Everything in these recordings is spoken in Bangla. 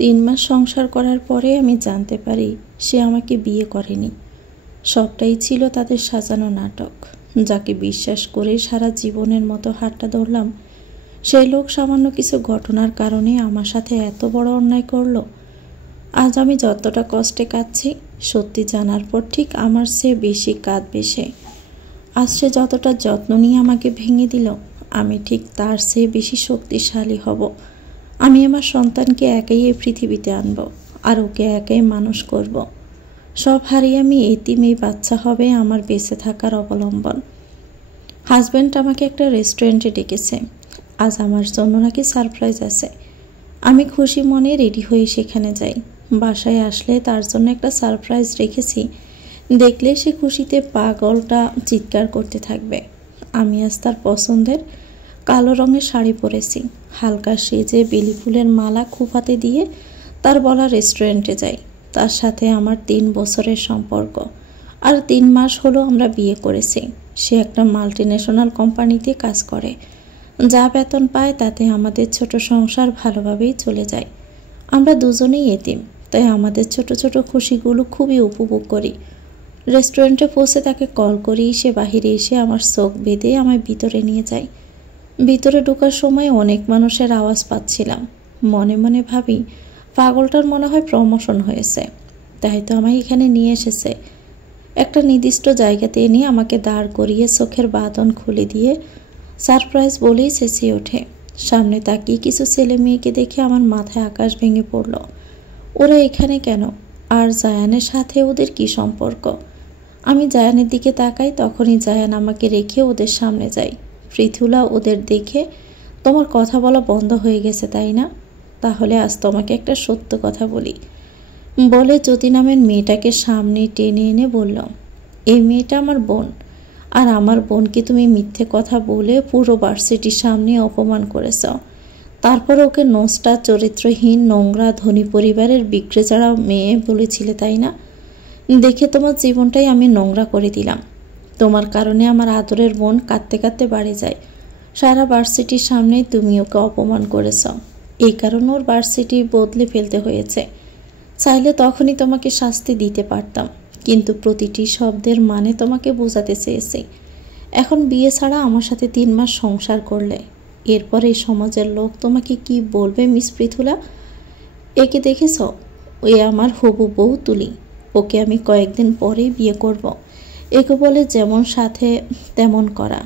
3 মাস সংসার করার পরে আমি জানতে পারি সে আমাকে বিয়ে করেনি। সবটাই ছিল তাদের সাজানো নাটক। যাকে বিশ্বাস করে সারা জীবনের মতো হাতটা ধরলাম, সেই লোক সামান্য কিছু ঘটনার কারণে আমার সাথে এত বড় অন্যায় করলো। আজ আমি যতটা কষ্টে কাঁদছি, সত্যি জানার পর ঠিক আমার চেয়ে বেশি কাঁদবে সে। আজ সে যতটা যত্ন নিয়ে আমাকে ভেঙে দিল, আমি ঠিক তার চেয়ে বেশি শক্তিশালী হব। আমি আমার সন্তানকে একাই এই পৃথিবীতে আনব, আর ওকে একাই মানুষ করব। সব হারিয়ে আমি এতিম, এই বাচ্চা হবে আমার বেঁচে থাকার অবলম্বন। হাজব্যান্ড আমাকে একটা রেস্টুরেন্টে ডেকেছে। আজ আমার জন্য নাকি সারপ্রাইজ আছে। আমি খুশি মনে রেডি হয়ে সেখানে যাই। বাসায় আসলে তার জন্য একটা সারপ্রাইজ রেখেছি, দেখলে সে খুশিতে পাগলটা চিৎকার করতে থাকবে। আমি আজ তার পছন্দের কালো রঙের শাড়ি পরেছি। হালকা সেজে বেলি ফুলের মালা খোঁপাতে দিয়ে তার বলা রেস্টুরেন্টে যাই। তার সাথে আমার 3 বছরের সম্পর্ক, আর 3 মাস হলো আমরা বিয়ে করেছি। সে একটা মাল্টিন্যাশনাল কোম্পানিতে কাজ করে। যা বেতন পায় তাতে আমাদের ছোট সংসার ভালোভাবেই চলে যায়। আমরা দুজনেই এতিম, তাই আমাদের ছোট ছোট খুশিগুলো খুবই উপভোগ করি। রেস্টুরেন্টে পৌঁছে তাকে কল করি। সে বাহিরে এসে আমার চোখ বেঁধে আমায় ভিতরে নিয়ে যায়। ভিতরে ঢোকার সময় অনেক মানুষের আওয়াজ পাচ্ছিলাম। মনে মনে ভাবি, পাগলটার মনে হয় প্রমোশন হয়েছে, তাই তো আমায় এখানে নিয়ে এসেছে। একটা নির্দিষ্ট জায়গাতে এনে আমাকে দাঁড় করিয়ে চোখের বাঁধন খুলে দিয়ে সারপ্রাইজ বলেই চেঁচিয়ে ওঠে। সামনে তাকিয়ে কিছু ছেলে মেয়েকে দেখে আমার মাথায় আকাশ ভেঙে পড়ল। ওরা এখানে কেন? আর জায়ানের সাথে ওদের কি সম্পর্ক? আমি জায়ানের দিকে তাকাই, তখনই জায়ান আমাকে রেখে ওদের সামনে যায়। পৃথুলা, ওদের দেখে তোমার কথা বলা বন্ধ হয়ে গেছে তাই না? তাহলে আজ তোমাকে একটা সত্য কথা বলি, বলে জ্যোতি নামের মেয়েটাকে সামনে টেনে এনে বলল, এই মেয়েটা আমার বোন, আর আমার বোনকে তুমি মিথ্যে কথা বলে পুরো ভার্সিটির সামনে অপমান করেছ। তারপর ওকে নষ্টা, চরিত্রহীন, নোংরা, ধনী পরিবারের বিক্রে যারা মেয়ে বলেছিলে তাই না? দেখে তোমার জীবনটাই আমি নোংরা করে দিলাম। তোমার কারণে আমার আদরের বোন কাঁদতে কাঁদতে বাড়ি যায়। সারা ভার্সিটির সামনে তুমি ওকে অপমান করেছ। এই কারণে ওর ভার্সিটি বদলে ফেলতে হয়েছে। চাইলে তখনই তোমাকে শাস্তি দিতে পারতাম, কিন্তু প্রতিটি শব্দের মানে তোমাকে বোঝাতে চেয়েছি। এখন বিয়ে ছাড়া আমার সাথে 3 মাস সংসার করলে, এরপর এই সমাজের লোক তোমাকে কি বলবে মিস পৃথুলা? একে দেখেছ? ওই আমার হবু বউ তুলি। ওকে আমি কয়েকদিন পরেই বিয়ে করব। একে বলে যেমন সাথে তেমন করা।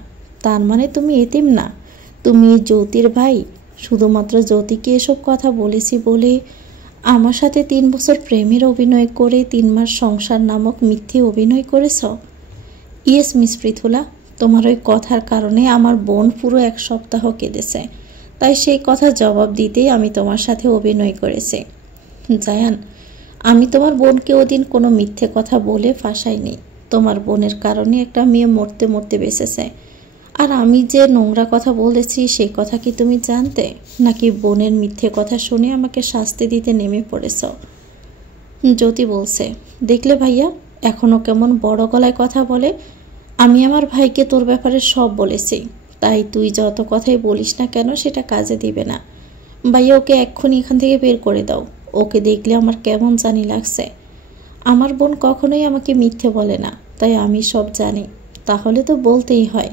তার মানে তুমি এতিম না, তুমি জ্যোতির ভাই। শুধুমাত্র জ্যোতিকে এসব কথা বলেছি বলে আমার সাথে 3 বছর প্রেমের অভিনয় করে 3 মাস সংসার নামক মিথ্যে অভিনয় করেছ? ইয়েস মিস পৃথুলা, তোমার ওই কথার কারণে আমার বোন পুরো 1 সপ্তাহ কেঁদেছে। তাই সেই কথার জবাব দিতেই আমি তোমার সাথে অভিনয় করেছি। জায়ান, আমি তোমার বোনকে ওদিন কোনো মিথ্যে কথা বলে ফাঁসাইনি। তোমার বোনের কারণে একটা মেয়ে মরতে মরতে বেঁচেছে। আর আমি যে নোংরা কথা বলেছি সেই কথা কি তুমি জানতে, নাকি বোনের মিথ্যে কথা শুনে আমাকে শাস্তি দিতে নেমে পড়েছ? জ্যোতি বলছে, দেখলে ভাইয়া, এখনও কেমন বড় গলায় কথা বলে। আমি আমার ভাইকে তোর ব্যাপারে সব বলেছি, তাই তুই যত কথাই বলিস না কেন সেটা কাজে দিবে না। ভাইয়া, ওকে এক্ষুনি এখান থেকে বের করে দাও। ওকে দেখলে আমার কেমন জানি লাগছে। আমার বোন কখনোই আমাকে মিথ্যে বলে না, তাই আমি সব জানি। তাহলে তো বলতেই হয়,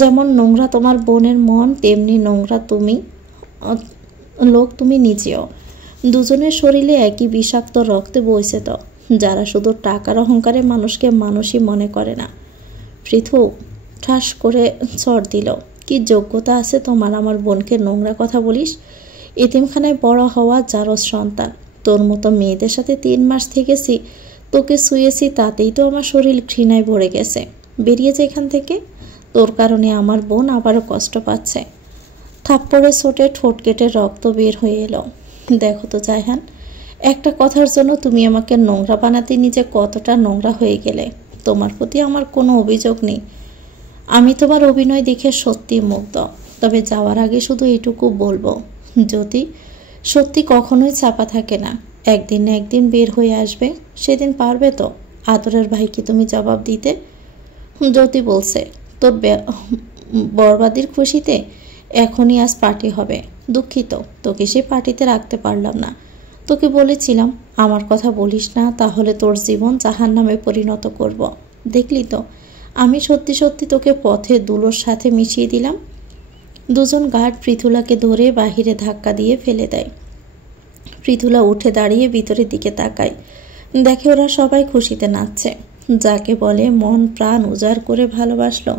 যেমন নোংরা তোমার বোনের মন, তেমনি নোংরা তুমি লোক তুমি নিজেও। দুজনের শরীরে একই বিষাক্ত রক্তে বইছে তো, যারা শুধু টাকার অহংকারে মানুষকে মানুষই মনে করে না। পৃথু ঠাস করে চড় দিল, কি যোগ্যতা আছে তোমার আমার বোনকে নোংরা কথা বলিস? এতিমখানায় বড় হওয়া জারজ সন্তান। তোর মতো মেয়েদের সাথে 3 মাস থেকেছি, তোকে শুয়েছি, তাতেই তো আমার শরীর ঘৃণায় ভরে গেছে। বেরিয়ে যা এখান থেকে। তোর কারণে আমার বোন আবারও কষ্ট পাচ্ছে। থাপ্পড়ে ছোটে ঠোঁট কেটে রক্ত বের হয়ে এলো। দেখো তো জায়হান, একটা কথার জন্য তুমি আমাকে নোংরা বানাতে নিজে কতটা নোংরা হয়ে গেলে। তোমার প্রতি আমার কোনো অভিযোগ নেই। আমি তোমার অভিনয় দেখে সত্যি মুগ্ধ। তবে যাওয়ার আগে শুধু এটুকু বলবো, জ্যোতি, সত্যি কখনোই চাপা থাকে না। একদিন না একদিন বের হয়ে আসবে। সেদিন পারবে তো আদরের ভাইকে তুমি জবাব দিতে? জ্যোতি বলছে, তোর বরবাদির খুশিতে এখনই আজ পার্টি হবে। দুঃখিত, তোকে সে পার্টিতে রাখতে পারলাম না। তোকে বলেছিলাম আমার কথা বলিস না, তাহলে তোর জীবন জাহান্নামে পরিণত করব। দেখলি তো, আমি সত্যি সত্যি তোকে পথের ধুলোর সাথে মিশিয়ে দিলাম। দুজন গার্ড পৃথুলাকে ধরে বাহিরে ধাক্কা দিয়ে ফেলে দেয়। পৃথুলা উঠে দাঁড়িয়ে ভিতরের দিকে তাকায়, দেখে ওরা সবাই খুশিতে নাচছে। যাকে বলে মন প্রাণ উজাড় করে ভালোবাসলো,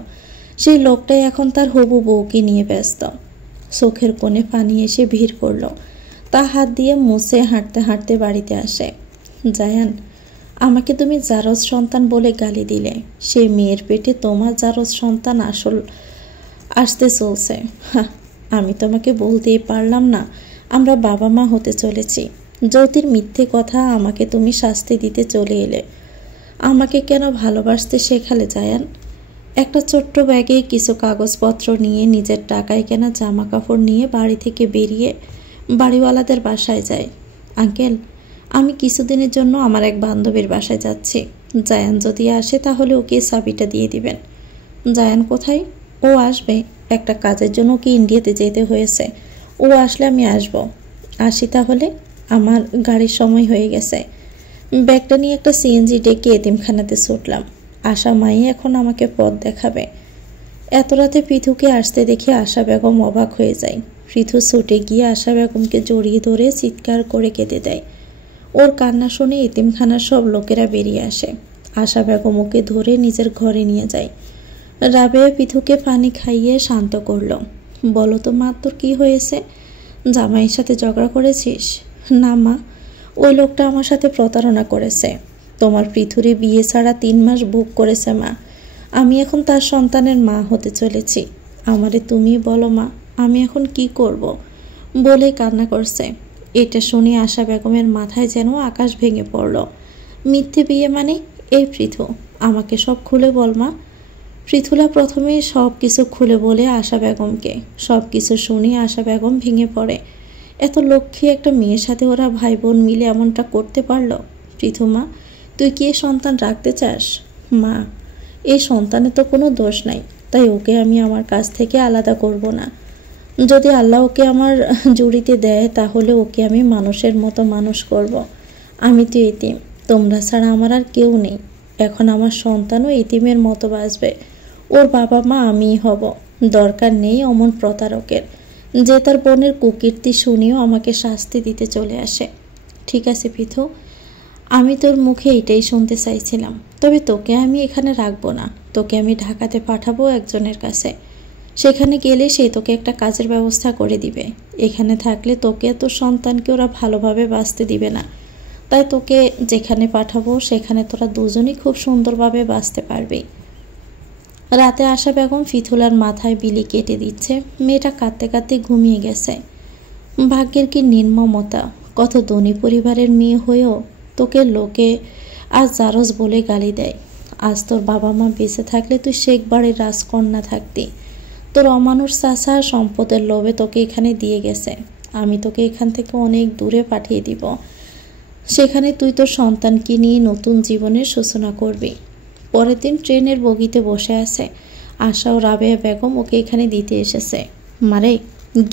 সেই লোকটাই এখন তার হবু বউকে নিয়ে ব্যস্ত। চোখের কোণে পানি এসে ভিড় করল, তা হাত দিয়ে মুছে হাঁটতে হাঁটতে বাড়িতে আসে। জায়ান, আমাকে তুমি জারজ সন্তান বলে গালি দিলে, সেই মেয়ের পেটে তোমার জারজ সন্তান আসতে চলছে। আমি তোমাকে বলতেই পারলাম না আমরা বাবা মা হতে চলেছি। জ্যোতির মিথ্যে কথা আমাকে তুমি শাস্তি দিতে চলে এলে। আমাকে কেন ভালোবাসতে শেখালে জায়ান? একটা ছোট্ট ব্যাগে কিছু কাগজপত্র নিয়ে নিজের টাকায় কেনা জামা কাপড় নিয়ে বাড়ি থেকে বেরিয়ে বাড়িওয়ালাদের বাসায় যায়। আঙ্কেল, আমি কিছুদিনের জন্য আমার এক বান্ধবীর বাসায় যাচ্ছি। জায়ান যদি আসে তাহলে ওকে চাবিটা দিয়ে দিবেন। জায়ান কোথায়? ও আসবে, একটা কাজের জন্য ওকে ইন্ডিয়াতে যেতে হয়েছে। ও আসলে আমি আসব। আসি তাহলে, আমার গাড়ির সময় হয়ে গেছে। ব্যাগটা নিয়ে একটা সিএনজি ডেকে এতিমখানাতে ছুটলাম। আশা মাই এখন আমাকে পথ দেখাবে। এত রাতে পৃথুকে আসতে দেখে আশা বেগম অবাক হয়ে যায়। পৃথু ছুটে গিয়ে আশা বেগমকে জড়িয়ে ধরে চিৎকার করে কেঁদে দেয়। ওর কান্না শুনে এতিমখানার সব লোকেরা বেরিয়ে আসে। আশা বেগম ওকে ধরে নিজের ঘরে নিয়ে যায়। রাবেয়া পৃথুকে পানি খাইয়ে শান্ত করল। বলো তো মা, তোর কি হয়েছে? জামাইয়ের সাথে ঝগড়া করেছিস? না মা, ওই লোকটা আমার সাথে প্রতারণা করেছে। তোমার পৃথুরে বিয়ে ছাড়া 3 মাস বুক করেছে মা। আমি এখন তার সন্তানের মা হতে চলেছি। আমারে তুমি বলো মা, আমি এখন কি করব? বলে কান্না করছে। এটা শুনে আশা বেগমের মাথায় যেন আকাশ ভেঙে পড়ল। মিথ্যে বিয়ে মানে? এই পৃথু, আমাকে সব খুলে বল মা। পৃথুলা প্রথমে সব কিছু খুলে বলে আশা বেগমকে। সব কিছু শুনে আশা বেগম ভেঙে পড়ে। এত লক্ষ্মী একটা মেয়ের সাথে ওরা ভাই বোন মিলে এমনটা করতে পারলো? পৃথু মা, তুই কি এ সন্তান রাখতে চাস? মা, এই সন্তানে তো কোনো দোষ নাই, তাই ওকে আমি আমার কাছ থেকে আলাদা করব না। যদি আল্লাহ ওকে আমার জুড়িতে দেয় তাহলে ওকে আমি মানুষের মতো মানুষ করব। আমি তো এতিম, তোমরা ছাড়া আমার আর কেউ নেই। এখন আমার সন্তানও এতিমের মতো বাঁচবে। ওর বাবা মা আমিই হব। দরকার নেই অমন প্রতারকের, যে তার বোনের কুকীর্তি শুনিও আমাকে শাস্তি দিতে চলে আসে। ঠিক আছে পৃথু, আমি তোর মুখে এটাই শুনতে চাইছিলাম। তবে তোকে আমি এখানে রাখবো না, তোকে আমি ঢাকাতে পাঠাবো একজনের কাছে। সেখানে গেলে সে তোকে একটা কাজের ব্যবস্থা করে দিবে। এখানে থাকলে তোকে তোর সন্তানকে ওরা ভালোভাবে বাঁচতে দিবে না। তাই তোকে যেখানে পাঠাবো সেখানে তোরা দুজনই খুব সুন্দরভাবে বাঁচতে পারবি। রাতে আশা বেগম ফিথুলার মাথায় বিলি কেটে দিচ্ছে। মেয়েটা কাঁদতে কাঁদতে ঘুমিয়ে গেছে। ভাগ্যের কি নির্মমতা! কত ধনী পরিবারের মেয়ে হয়েও তোকে লোকে আজ জারজ বলে গালি দেয়। আজ তোর বাবা মা বেঁচে থাকলে তুই শেখ বাড়ির রাজকন্যা থাকতি। তোর অমানুষ চাচা সম্পদের লোভে তোকে এখানে দিয়ে গেছে। আমি তোকে এখান থেকে অনেক দূরে পাঠিয়ে দিব। সেখানে তুই তোর সন্তানকে নিয়ে নতুন জীবনের সূচনা করবি। পরের দিন ট্রেনের বগিতে বসে আছে আশা ও রাবেয়া বেগম ওকে এখানে দিতে এসেছে। মারে,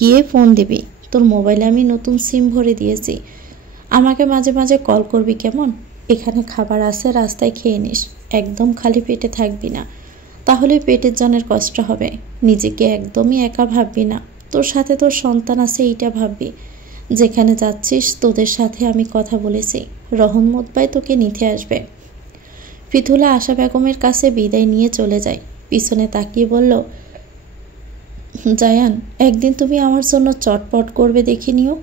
গিয়ে ফোন দিবি। তোর মোবাইলে আমি নতুন সিম ভরে দিয়েছি। আমাকে মাঝে মাঝে কল করবি কেমন? এখানে খাবার আছে, রাস্তায় খেয়ে নিস। একদম খালি পেটে থাকবি না, তাহলে পেটের জনের কষ্ট হবে। নিজেকে একদমই একা ভাববি না, তোর সাথে তোর সন্তান আছে এইটা ভাববি। যেখানে যাচ্ছিস তোদের সাথে আমি কথা বলেছি, রহমত ভাই তোকে নিতে আসবে। ফিথুলা আশা বেগমের কাছে বিদায় নিয়ে চলে যায়। পিছনে তাকিয়ে বলল, জায়ান, একদিন তুমি আমার জন্য চটপট করবে দেখে নিও।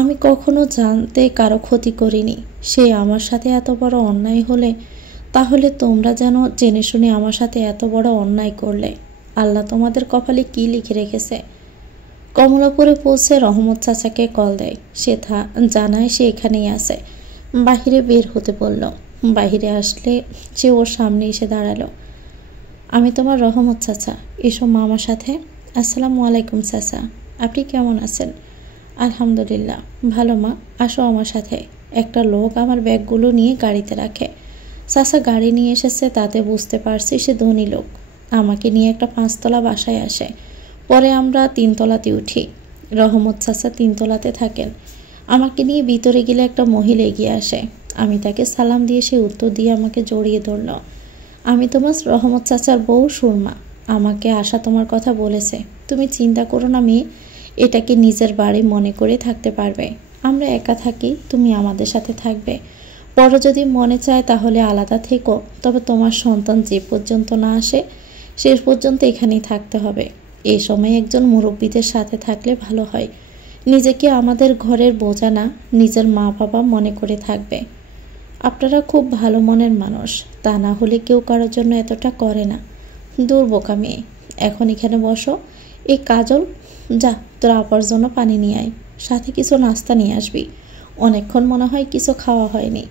আমি কখনো জানতে কারো ক্ষতি করিনি। সে আমার সাথে এত বড় অন্যায় হলে তাহলে তোমরা যেন জেনে শুনে আমার সাথে এত বড় অন্যায় করলে। আল্লাহ তোমাদের কপালে কি লিখে রেখেছে। কমলাপুরে পৌঁছে রহমত চাচাকে কল দেয়। সে জানায় সে এখানেই আছে। বাহিরে বের হতে বলল। বাহিরে আসলে সে ওর সামনে এসে দাঁড়ালো। আমি তোমার রহমত চাচা, এসো মা আমার সাথে। আসসালামু আলাইকুম চাচা, আপনি কেমন আছেন? আলহামদুলিল্লাহ ভালো মা, আসো আমার সাথে। একটা লোক আমার ব্যাগগুলো নিয়ে গাড়িতে রাখে। চাচা গাড়ি নিয়ে এসেছে, তাতে বুঝতে পারছি সে ধনী লোক। আমাকে নিয়ে একটা 5 তলা বাসায় আসে। পরে আমরা 3 তলাতে উঠি। রহমত চাচা 3 তলাতে থাকেন। আমাকে নিয়ে ভিতরে গেলে একটা মহিলা এগিয়ে আসে। আমি তাকে সালাম দিয়ে সে উত্তর দিয়ে আমাকে জড়িয়ে ধরল। আমি তোমার রহমত চাচার বউ সুরমা। আমাকে আশা তোমার কথা বলেছে। তুমি চিন্তা করো না মেয়ে, এটাকে নিজের বাড়ি মনে করে থাকতে পারবে। আমরা একা থাকি, তুমি আমাদের সাথে থাকবে। পরে যদি মনে চায় তাহলে আলাদা থেকো, তবে তোমার সন্তান যে পর্যন্ত না আসে শেষ পর্যন্ত এখানেই থাকতে হবে। এই সময় একজন মুরব্বীদের সাথে থাকলে ভালো হয়। নিজেকে আমাদের ঘরের বোঝা না, নিজের মা বাবা মনে করে থাকবে। আপনারা খুব ভালো মনের মানুষ, তা না হলে কেউ কারোর জন্য এতটা করে না। দূর বোকা মেয়ে, এখন এখানে বসো। এই কাজল, যা তোর আপার জন্য পানি নিয়ে আয়, সাথে কিছু নাস্তা নিয়ে আসবি। অনেকক্ষণ মনে হয় কিছু খাওয়া হয়নি।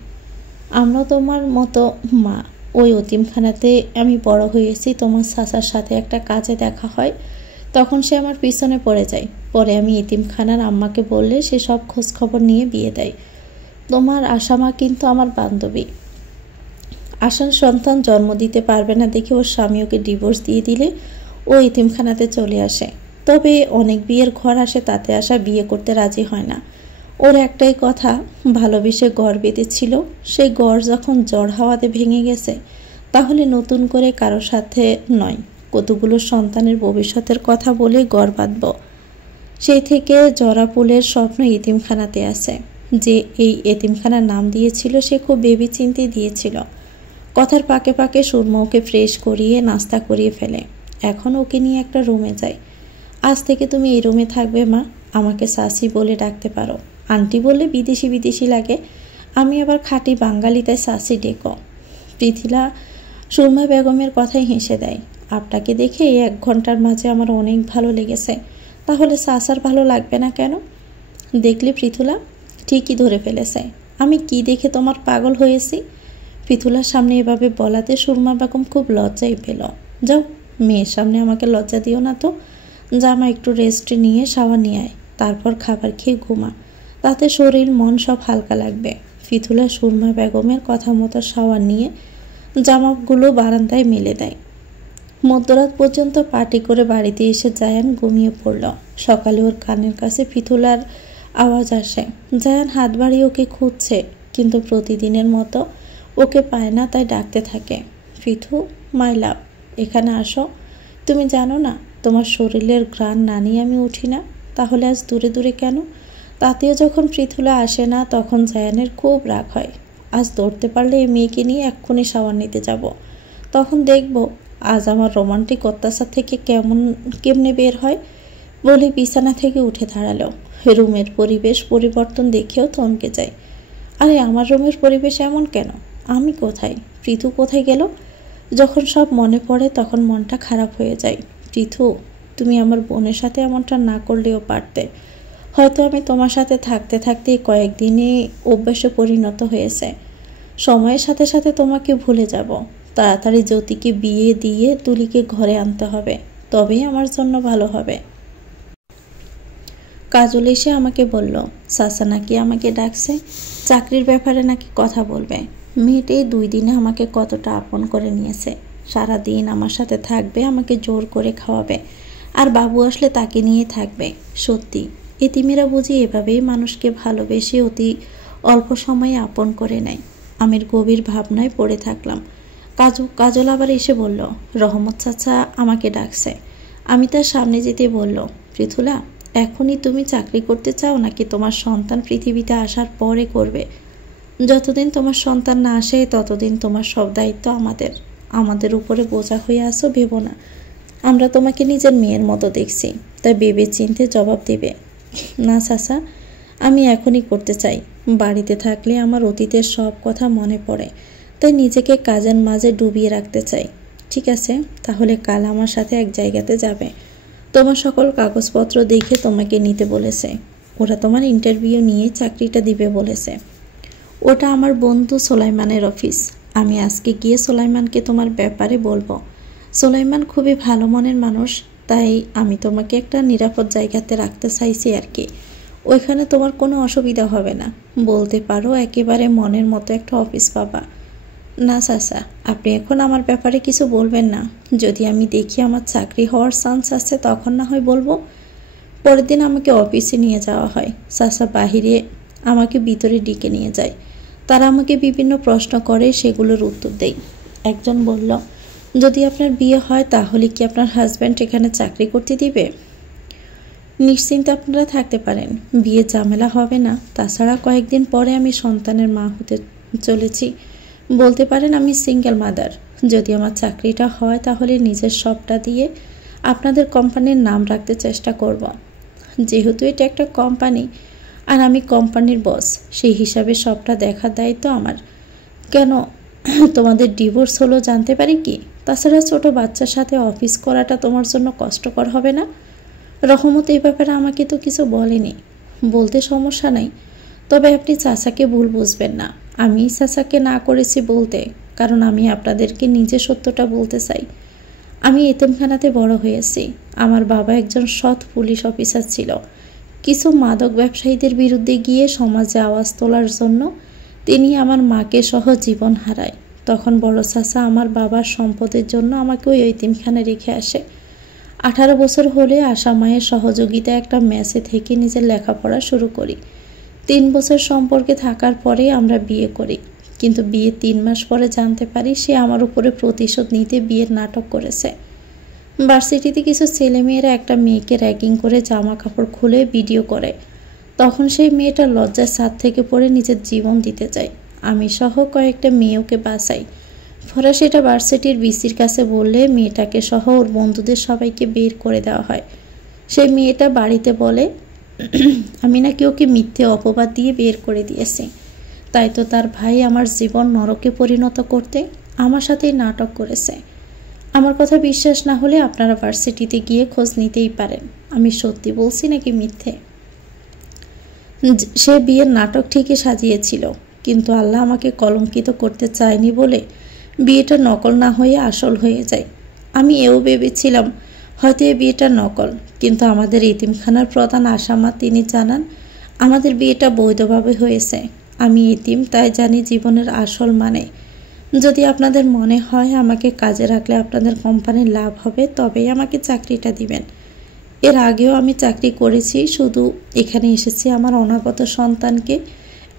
আমরা তোমার মতো মা। ওই এতিমখানাতে আমি বড় হয়েছি। তোমার চাচার সাথে একটা কাজে দেখা হয়, তখন সে আমার পিছনে পড়ে যায়। পরে আমি এতিমখানার আম্মাকে বললে সে সব খোঁজ খবর নিয়ে বিয়ে দেয়। তোমার আশামা কিন্তু আমার বান্ধবী। আশার সন্তান জন্ম দিতে পারবে না দেখে ওর স্বামী ওকে ডিভোর্স দিয়ে দিলে ও এতিমখানাতে চলে আসে। তবে অনেক বিয়ের ঘর আসে, তাতে আশা বিয়ে করতে রাজি হয় না। ওর একটাই কথা, ভালোবেসে গড় বেঁধেছিল, সেই গড় যখন ঝড় হাওয়াতে ভেঙে গেছে, তাহলে নতুন করে কারো সাথে নয়, কতগুলো সন্তানের ভবিষ্যতের কথা বলে গড় বাঁধব। সেই থেকে জরাপুলের স্বপ্ন এতিমখানাতে আছে। যে এই এতিমখানার নাম দিয়েছিল সে খুব ভেবে চিন্তে দিয়েছিল। কথার পাকে পাকে সুরমা ওকে ফ্রেশ করিয়ে নাস্তা করিয়ে ফেলে। এখন ওকে নিয়ে একটা রুমে যাই। আজ থেকে তুমি এই রুমে থাকবে মা, আমাকে সাসি বলে ডাকতে পারো। আন্টি বললে বিদেশি বিদেশি লাগে, আমি আবার খাঁটি বাঙালি, তাই সাসি ডেকো। পৃথিলা সুরমা বেগমের কথাই হেসে দেয়। আপনাকে দেখে এই 1 ঘন্টার মাঝে আমার অনেক ভালো লেগেছে, তাহলে সাসার ভালো লাগবে না কেন? দেখলে পৃথুলা ঠিকই ধরে ফেলেছে। আমি কি দেখে তোমার পাগল হয়েছি? পৃথুলার সামনে এভাবে বলাতে সুরমা বেগম খুব লজ্জাই পেল। যাও, মেয়ের সামনে আমাকে লজ্জা দিও না তো। জামা একটু রেস্ট নিয়ে শাওয়ার নিয়ে আয়, তারপর খাবার খেয়ে ঘুমা, তাতে শরীর মন সব হালকা লাগবে। পৃথুলা সুরমা বেগমের কথা মতো শাওয়ার নিয়ে জামাগুলো বারান্দায় মেলে দেয়। মধ্যরাত পর্যন্ত পার্টি করে বাড়িতে এসে জায়ান ঘুমিয়ে পড়ল। সকালে ওর কানের কাছে পৃথুলার আওয়াজ আসে। জায়ান হাত বাড়িয়ে ওকে খুঁজছে, কিন্তু প্রতিদিনের মতো ওকে পায় না, তাই ডাকতে থাকে, পৃথু মাই লাভ, এখানে আসো। তুমি জানো না তোমার শরীরের ঘ্রাণ না নিয়ে আমি উঠি না? তাহলে আজ দূরে দূরে কেন? তাতেও যখন পৃথুলা আসে না তখন জায়ানের খুব রাগ হয়। আজ ধরতে পারলে এই মেয়েকে নিয়ে এক্ষুনি শাওয়ার নিতে যাব, তখন দেখব আজ আমার রোমান্টিক অত্যাচার থেকে কেমনে বের হয়। বলে বিছানা থেকে উঠে দাঁড়ালো। রুমের পরিবেশ পরিবর্তন দেখেও থমকে যায়। আরে আমার রুমের পরিবেশ এমন কেন? আমি কোথায়? পৃথু কোথায় গেল? যখন সব মনে পড়ে তখন মনটা খারাপ হয়ে যায়। পৃথু, তুমি আমার বোনের সাথে এমনটা না করলেও পারতে। হয়তো আমি তোমার সাথে থাকতে থাকতে কয়েকদিনে অভ্যাসে পরিণত হয়েছে। সময়ের সাথে সাথে তোমাকে ভুলে যাব। তাড়াতাড়ি জ্যোতিকে বিয়ে দিয়ে তুলিকে ঘরে আনতে হবে, তবেই আমার জন্য ভালো হবে। কাজল এসে আমাকে বলল, চাচা নাকি আমাকে ডাকছে, চাকরির ব্যাপারে নাকি কথা বলবে। মেয়েটাই 2 দিনে আমাকে কতটা আপন করে নিয়েছে। সারা দিন আমার সাথে থাকবে, আমাকে জোর করে খাওয়াবে, আর বাবু আসলে তাকে নিয়ে থাকবে। সত্যি এতিমেরা বুঝি এভাবেই মানুষকে ভালোবেসে অতি অল্প সময়ে আপন করে নেয়। আমির গভীর ভাবনায় পড়ে থাকলাম। কাজল আবার এসে বলল, রহমত চাচা আমাকে ডাকছে। আমি তার সামনে যেতে বলল, পৃথুলা, এখনই তুমি চাকরি করতে চাও নাকি তোমার সন্তান পৃথিবীতে আসার পরে করবে? যতদিন তোমার সন্তান না আসে ততদিন তোমার সব দায়িত্ব আমাদের উপরে বোঝা হয়ে আসো ভেবো না। আমরা তোমাকে নিজের মেয়ের মতো দেখছি, তাই ভেবে চিন্তে জবাব দেবে। না চাচা, আমি এখনই করতে চাই। বাড়িতে থাকলে আমার অতীতের সব কথা মনে পড়ে, তাই নিজেকে কাজের মাঝে ডুবিয়ে রাখতে চাই। ঠিক আছে, তাহলে কাল আমার সাথে এক জায়গাতে যাবে। তোমার সকল কাগজপত্র দেখে তোমাকে নিতে বলেছে। ওরা তোমার ইন্টারভিউ নিয়ে চাকরিটা দিবে বলেছে। ওটা আমার বন্ধু সোলাইমানের অফিস। আমি আজকে গিয়ে সোলাইমানকে তোমার ব্যাপারে বলবো। সোলাইমান খুবই ভালো মনের মানুষ, তাই আমি তোমাকে একটা নিরাপদ জায়গাতে রাখতে চাইছি আর কি। ওইখানে তোমার কোনো অসুবিধা হবে না। বলতে পারো একেবারে মনের মতো একটা অফিস পাবা। না চাচা, আপনি এখন আমার ব্যাপারে কিছু বলবেন না। যদি আমি দেখি আমার চাকরি হওয়ার চান্স আছে তখন না হয় বলবো। পরের দিন আমাকে অফিসে নিয়ে যাওয়া হয়। চাচা বাহিরে আমাকে ভিতরে ডেকে নিয়ে যায়। তারা আমাকে বিভিন্ন প্রশ্ন করে, সেগুলোর উত্তর দেই। একজন বলল, যদি আপনার বিয়ে হয় তাহলে কি আপনার হাজব্যান্ড এখানে চাকরি করতে দিবে? নিশ্চিন্তে আপনারা থাকতে পারেন, বিয়ে ঝামেলা হবে না। তাছাড়া কয়েকদিন পরে আমি সন্তানের মা হতে চলেছি। বলতে পারেন আমি সিঙ্গেল মাদার। যদি আমার চাকরিটা হয় তাহলে নিজের সবটা দিয়ে আপনাদের কোম্পানির নাম রাখতে চেষ্টা করব। যেহেতু এটা একটা কোম্পানি আর আমি কোম্পানির বস, সেই হিসাবে সবটা দেখার দায়িত্ব আমার। কেন তোমাদের ডিভোর্স হলো জানতে পারি কি? তাছাড়া ছোট বাচ্চার সাথে অফিস করাটা তোমার জন্য কষ্টকর হবে না? রহমত এই ব্যাপারে আমাকে তো কিছু বলেনি। বলতে সমস্যা নাই, তবে আপনি চাচাকে ভুল বুঝবেন না। আমি চাচাকে না করেছি বলতে, কারণ আমি আপনাদেরকে নিজে সত্যটা বলতে চাই। আমি এতিমখানাতে বড় হয়েছি। আমার বাবা একজন সৎ পুলিশ অফিসার ছিল। কিছু মাদক ব্যবসায়ীদের বিরুদ্ধে গিয়ে সমাজে আওয়াজ তোলার জন্য তিনি আমার মাকে সহ জীবন হারায়। তখন বড় চাচা আমার বাবার সম্পদের জন্য আমাকে ওই এতিমখানায় রেখে আসে। 18 বছর হলে আশা মায়ের সহযোগিতায় একটা মেসে থেকে নিজের লেখাপড়া শুরু করি। 3 বছর সম্পর্কে থাকার পরে আমরা বিয়ে করি। কিন্তু বিয়ের 3 মাস পরে জানতে পারি সে আমার উপরে প্রতিশোধ নিতে বিয়ের নাটক করেছে। ভার্সিটিতে কিছু ছেলেমেয়েরা একটা মেয়েকে র্যাগিং করে জামা কাপড় খুলে ভিডিও করে। তখন সেই মেয়েটা লজ্জার ছাদ থেকে পড়ে নিজের জীবন দিতে চায়। আমি সহ কয়েকটা মেয়েকে বাঁচাই। ফরাসিটা ভার্সিটির বিসির কাছে বললে মেয়েটাকে সহ ওর বন্ধুদের সবাইকে বের করে দেওয়া হয়। সেই মেয়েটা বাড়িতে বলে আমি নাকি ওকে মিথ্যে অপবাদ দিয়ে বের করে দিয়েছি। তাই তো তার ভাই আমার জীবন নরকে পরিণত করতে আমার সাথেই নাটক করেছে। আমার কথা বিশ্বাস না হলে আপনারা ভার্সিটিতে গিয়ে খোঁজ নিতেই পারেন আমি সত্যি বলছি নাকি মিথ্যে। সে বিয়ের নাটক ঠিকই সাজিয়েছিল, কিন্তু আল্লাহ আমাকে কলঙ্কিত করতে চায়নি বলে বিয়েটা নকল না হয়ে আসল হয়ে যায়। আমি এও ভেবেছিলাম হয়তো এই বিয়েটা নকল, কিন্তু আমাদের এতিমখানার প্রধান আসামা তিনি জানান আমাদের বিয়েটা বৈধভাবে হয়েছে। আমি এতিম, তাই জানি জীবনের আসল মানে। যদি আপনাদের মনে হয় আমাকে কাজে রাখলে আপনাদের কোম্পানির লাভ হবে, তবেই আমাকে চাকরিটা দিবেন। এর আগেও আমি চাকরি করেছি, শুধু এখানে এসেছি আমার অনাগত সন্তানকে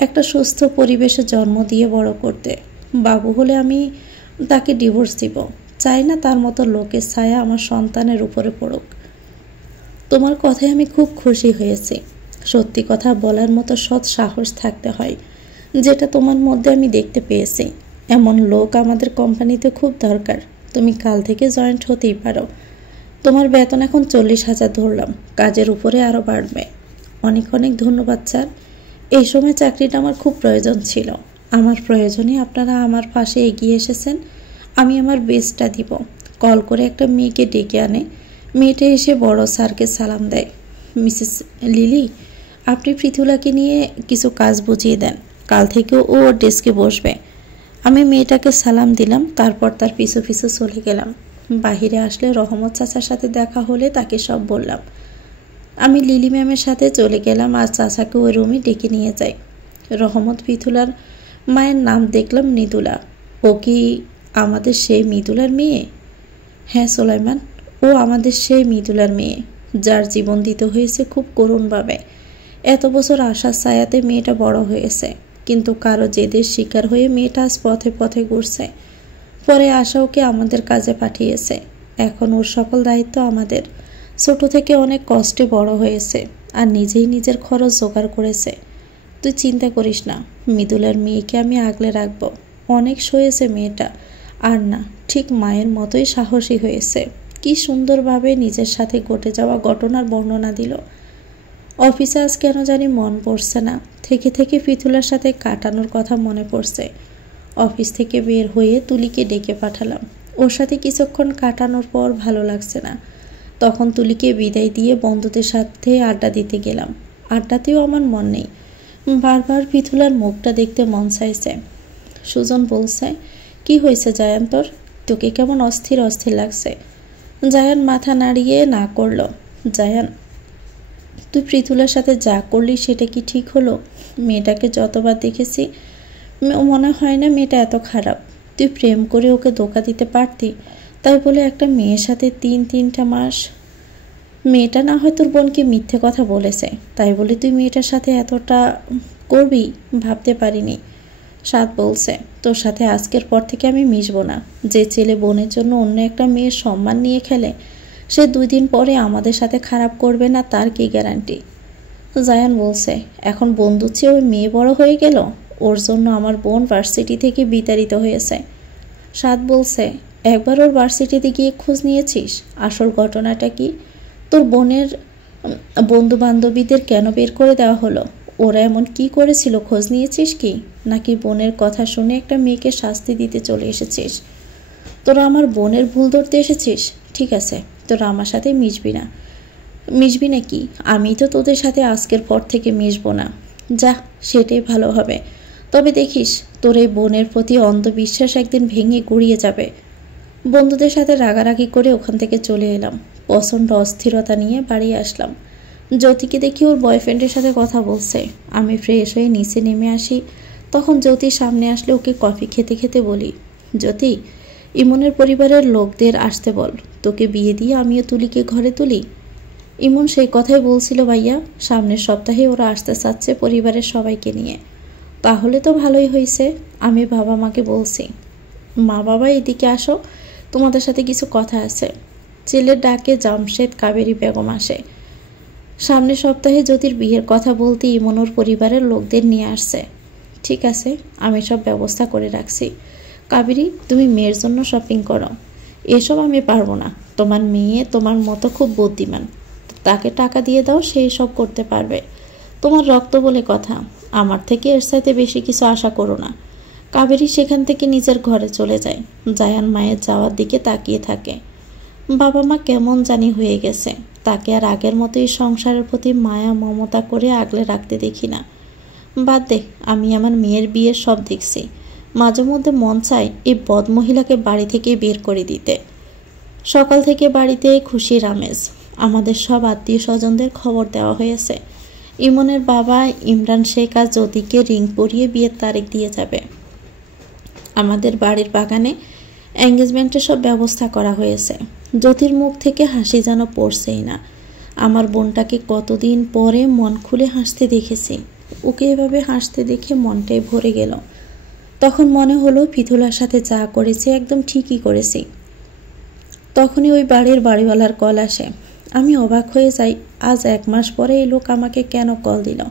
একটা সুস্থ পরিবেশে জন্ম দিয়ে বড় করতে। বাবু হলে আমি তাকে ডিভোর্স দিব। চাই না তার মতো লোকের ছায়া আমার সন্তানের উপরে পড়ুক। তোমার কথায় আমি খুব খুশি হয়েছি। সত্যি কথা বলার মতো সৎ সাহস থাকতে হয়, যেটা তোমার মধ্যে আমি দেখতে পেয়েছি। এমন লোক আমাদের কোম্পানিতে খুব দরকার। তুমি কাল থেকে জয়েন্ট হতেই পারো। তোমার বেতন এখন 40,000 ধরলাম, কাজের উপরে আরও বাড়বে। অনেক অনেক ধন্যবাদ স্যার। এই সময় চাকরিটা আমার খুব প্রয়োজন ছিল। আমার প্রয়োজনে আপনারা আমার পাশে এগিয়ে এসেছেন। আমি আমার বেস্টটা দিব। কল করে একটা মেয়েকে ডেকে আনে। মেয়েটা এসে বড় স্যারকে সালাম দেয়। মিসেস লিলি, আপনি পৃথুলাকে নিয়ে কিছু কাজ বুঝিয়ে দেন। কাল থেকে ও ডেস্কে বসবে। আমি মেয়েটাকে সালাম দিলাম, তারপর তার পিছু পিছু চলে গেলাম। বাহিরে আসলে রহমত চাচার সাথে দেখা হলে তাকে সব বললাম। আমি লিলি ম্যামের সাথে চলে গেলাম আর চাচাকে ওই রুমে ডেকে নিয়ে যাই। রহমত পৃথুলার মায়ের নাম দেখলাম মৃদুলা। ও কি আমাদের সেই মৃদুলার মেয়ে? হ্যাঁ সুলাইমান, ও আমাদের সেই মৃদুলার মেয়ে, যার জীবন দিতে হয়েছে খুব করুণভাবে। এত বছর আশার ছায়াতে মেয়েটা বড় হয়েছে, কিন্তু কারো জেদের শিকার হয়ে মেয়েটা আজ পথে পথে ঘুরছে। পরে আশা ওকে আমাদের কাজে পাঠিয়েছে। এখন ওর সকল দায়িত্ব আমাদের। ছোট থেকে অনেক কষ্টে বড় হয়েছে আর নিজেই নিজের খরচ জোগাড় করেছে। তুই চিন্তা করিস না, মৃদুলার মেয়েকে আমি আগলে রাখবো। অনেক সয়েছে মেয়েটা, আর না, ঠিক মায়ের মতোই সাহসী হয়েছে। কি সুন্দরভাবে নিজের সাথে ঘটে যাওয়া ঘটনার বর্ণনা দিল। অফিসে আজ কেন জানি মন পড়ছে না। থেকে থেকে পৃথুলার সাথে কাটানোর কথা মনে পড়ছে। অফিস থেকে বের হয়ে তুলিকে ডেকে পাঠালাম। ওর সাথে কিছুক্ষণ কাটানোর পর ভালো লাগছে না। তখন তুলিকে বিদায় দিয়ে বন্ধুদের সাথে আড্ডা দিতে গেলাম। আড্ডাতেও আমার মন নেই। বারবার পৃথুলার মুখটা দেখতে মন চাইছে। সুজন বলছে, কি হয়েছে জায়ান তোর? তোকে কেমন অস্থির অস্থির লাগছে? জায়ান মাথা নাড়িয়ে না করল। জায়ান, তুই পৃথুলার সাথে যা করলি সেটা কি ঠিক হলো? মেয়েটাকে যতবার দেখেছি মনে হয় না মেয়েটা এত খারাপ। তুই প্রেম করে ওকে ধোঁকা দিতে পারতি, তাই বলে একটা মেয়ের সাথে 3 মাস। মেয়েটা না হয় তোর বোনকে মিথ্যে কথা বলেছে, তাই বলে তুই মেয়েটার সাথে এতটা করবি? ভাবতে পারিনি। সাদ বলছে, তোর সাথে আজকের পর থেকে আমি মিশবো না। যে ছেলে বোনের জন্য অন্য একটা মেয়ের সম্মান নিয়ে খেলে, সে 2 দিন পরে আমাদের সাথে খারাপ করবে না তার কি গ্যারান্টি? জায়ান বলছে, এখন বন্ধু চেয়ে ওই মেয়ে বড় হয়ে গেল। ওর জন্য আমার বোন ভার্সিটি থেকে বিতাড়িত হয়েছে। সাদ বলছে, একবার ওর ভার্সিটিতে গিয়ে খোঁজ নিয়েছিস? আসল ঘটনাটা কি? তোর বোনের বন্ধু বান্ধবীদের কেন বের করে দেওয়া হলো? ওরা এমন কি করেছিল, খোঁজ নিয়েছিস কি? নাকি বোনের কথা শুনে একটা মেয়েকে শাস্তি দিতে চলে এসেছিস? তোরা আমার বোনের ভুল ধরতে এসেছিস? ঠিক আছে, তোরা আমার সাথে মিশবি নাকি? আমি তো তোদের সাথে আজকের পর থেকে মিশবো না। যা, সেটাই ভালো হবে। তবে দেখিস, তোর এই বোনের প্রতি অন্ধবিশ্বাস একদিন ভেঙে গুড়িয়ে যাবে। বন্ধুদের সাথে রাগারাগি করে ওখান থেকে চলে এলাম। প্রচণ্ড অস্থিরতা নিয়ে বাড়ি আসলাম। জ্যোতিকে দেখি ওর বয়ফ্রেন্ডের সাথে কথা বলছে। আমি ফ্রেশ হয়ে নিচে নেমে আসি। তখন জ্যোতি সামনে আসলে ওকে কফি খেতে খেতে বলি, জ্যোতি, ইমনের পরিবারের লোকদের আসতে বল, তোকে বিয়ে দিয়ে আমিও তুলিকে ঘরে তুলি। ইমন সেই কথাই বলছিল ভাইয়া, সামনের সপ্তাহে ওরা আসতে চাচ্ছে পরিবারের সবাইকে নিয়ে। তাহলে তো ভালোই হয়েছে। আমি বাবা মাকে বলছি, মা বাবা এদিকে আসো, তোমাদের সাথে কিছু কথা আছে। ছেলের ডাকে জামশেদ কাবেরী বেগম আসে। সামনের সপ্তাহে জ্যোতির বিয়ের কথা বলতে ইমন ওর পরিবারের লোকদের নিয়ে আসছে। ঠিক আছে, আমি সব ব্যবস্থা করে রাখছি। কাবেরী, তুমি মেয়ের জন্য শপিং করো। এসব আমি পারবো না। তোমার মেয়ে তোমার মতো খুব বুদ্ধিমান, তাকে টাকা দিয়ে দাও, সেই সব করতে পারবে। তোমার রক্ত বলে কথা, আমার থেকে এর সাথে বেশি কিছু আশা করো না। কাবেরী সেখান থেকে নিজের ঘরে চলে যায়। জায়ান মায়ের যাওয়ার দিকে তাকিয়ে থাকে। বাবা মা কেমন জানি হয়ে গেছে, তাকে আর আগের মতোই সংসারের প্রতি মায়া মমতা করে আগলে রাখতে দেখি না। বাদ দে, আমি আমার মেয়ের বিয়ের সব দেখছি। মাঝে মধ্যে মন চায় এই বদমহিলাকে বাড়ি থেকে বের করে দিতে। সকাল থেকে বাড়িতে খুশির আমেজ। আমাদের সব আত্মীয় স্বজনদের খবর দেওয়া হয়েছে। ইমনের বাবা ইমরান শেখ আর জ্যোতিকে রিং পরিয়ে বিয়ের তারিখ দিয়ে যাবে। আমাদের বাড়ির বাগানে এঙ্গেজমেন্টের সব ব্যবস্থা করা হয়েছে। জ্যোতির মুখ থেকে হাসি যেন পড়ছেই না। আমার বোনটাকে কতদিন পরে মন খুলে হাসতে দেখেছি। ওকে এভাবে হাসতে দেখে মনটাই ভরে গেল। তখন মনে হলো পিথুলার সাথে যা করেছি একদম ঠিকই করেছি। তখনই ওই বাড়ির বাড়িওয়ালার কল আসে। আমি অবাক হয়ে যাই, আজ 1 মাস পরে এই লোক আমাকে কেন কল দিল।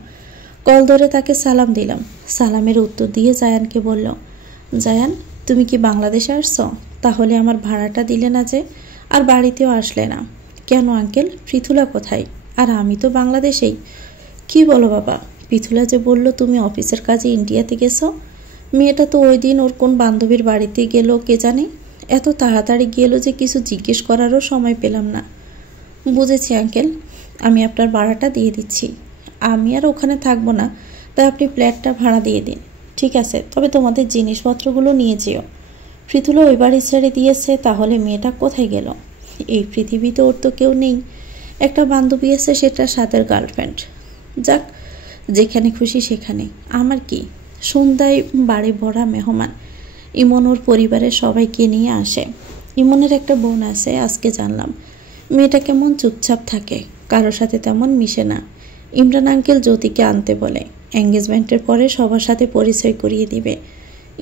কল ধরে তাকে সালাম দিলাম। সালামের উত্তর দিয়ে জায়ানকে বলল, জায়ান, তুমি কি বাংলাদেশে আসছো? তাহলে আমার ভাড়াটা দিলে না যে, আর বাড়িতেও আসলে না কেন? আঙ্কেল, পৃথুলা কোথায়? আর আমি তো বাংলাদেশেই। কি বলো বাবা? পৃথুলা যে বলল তুমি অফিসের কাজে ইন্ডিয়াতে গেছো। মেয়েটা তো ওই দিন ওর কোন বান্ধবীর বাড়িতে গেল কে জানে। এত তাড়াতাড়ি গেল যে কিছু জিজ্ঞেস করারও সময় পেলাম না। বুঝেছি আঙ্কেল, আমি আপনার ভাড়াটা দিয়ে দিচ্ছি। আমি আর ওখানে থাকবো না, তাই আপনি ফ্ল্যাটটা ভাড়া দিয়ে দিন। ঠিক আছে, তবে তোমাদের জিনিসপত্রগুলো নিয়ে যেও। পৃথুলা ওই বাড়ি ছেড়ে দিয়েছে, তাহলে মেয়েটা কোথায় গেল? এই পৃথিবীতে ওর তো কেউ নেই। একটা বান্ধবী আছে, সেটা সাদের গার্লফ্রেন্ড। যাক, যেখানে খুশি সেখানে, আমার কি। সন্ধ্যায় বাড়ি ভরা মেহমান। ইমন ওর পরিবারের সবাইকে নিয়ে আসে। ইমনের একটা বোন আছে, আজকে জানলাম। মেয়েটা কেমন চুপচাপ থাকে, কারোর সাথে তেমন মিশে না। ইমরান আঙ্কেল জ্যোতিকে আনতে বলে। এঙ্গেজমেন্টের পরে সবার সাথে পরিচয় করিয়ে দিবে।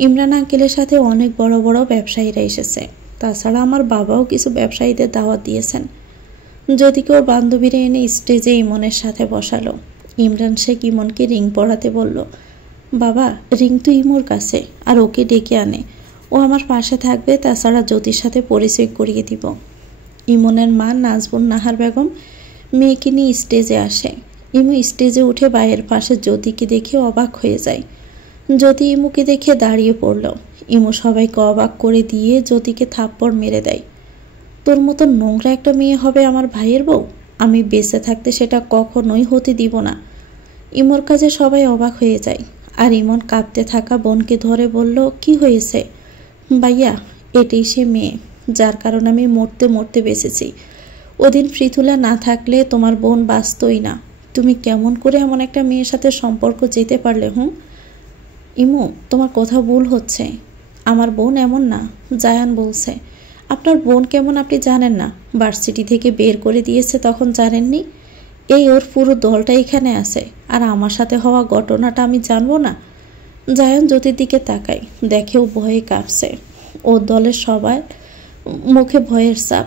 ইমরান আঙ্কেলের সাথে অনেক বড় বড় ব্যবসায়ীরা এসেছে। তাছাড়া আমার বাবাও কিছু ব্যবসায়ীদের দাওয়াত দিয়েছেন। জ্যোতিকে ওর বান্ধবীরা এনে স্টেজে ইমনের সাথে বসালো। ইমরান শেখ ইমনকে রিং পরাতে বলল, বাবা, রিং তো ইমোর কাছে, আর ওকে ডেকে আনে। ও আমার পাশে থাকবে, তাছাড়া জ্যোতির সাথে পরিচয় করিয়ে দিব। ইমনের মা নাজবুন নাহার বেগম মেয়েকে নিয়ে স্টেজে আসে। ইমু স্টেজে উঠে বাইরের পাশে জ্যোতিকে দেখে অবাক হয়ে যায়। জ্যোতি ইমুকে দেখে দাঁড়িয়ে পড়ল। ইমু সবাইকে অবাক করে দিয়ে জ্যোতিকে থাপ্পড় মেরে দেয়। তোর মতো নোংরা একটা মেয়ে হবে আমার ভাইয়ের বউ? আমি বেঁচে থাকতে সেটা কখনোই হতে দিব না। ইমোর কাজে সবাই অবাক হয়ে যায়। আর ইমন কাঁদতে থাকা বোনকে ধরে বলল, কি হয়েছে? ভাইয়া, এটাই সে মেয়ে যার কারণে আমি মরতে মরতে বেঁচেছি। ওদিন পৃথুলা না থাকলে তোমার বোন বাঁচতই না। তুমি কেমন করে এমন একটা মেয়ের সাথে সম্পর্ক যেতে পারলে? ইমু, তোমার কথা ভুল হচ্ছে। আমার বোন এমন না। জায়ান বলছে। আপনার বোন কেমন আপনি জানেন না? ভার্সিটি থেকে বের করে দিয়েছে তখন জানেননি? এই ওর পুরো দলটা এখানে আছে, আর আমার সাথে হওয়া ঘটনাটা আমি জানবো না? জায়ান জ্যোতির দিকে তাকায়, দেখে ও ভয়ে কাঁপছে। ওর দলের সবাই মুখে ভয়ের চাপ।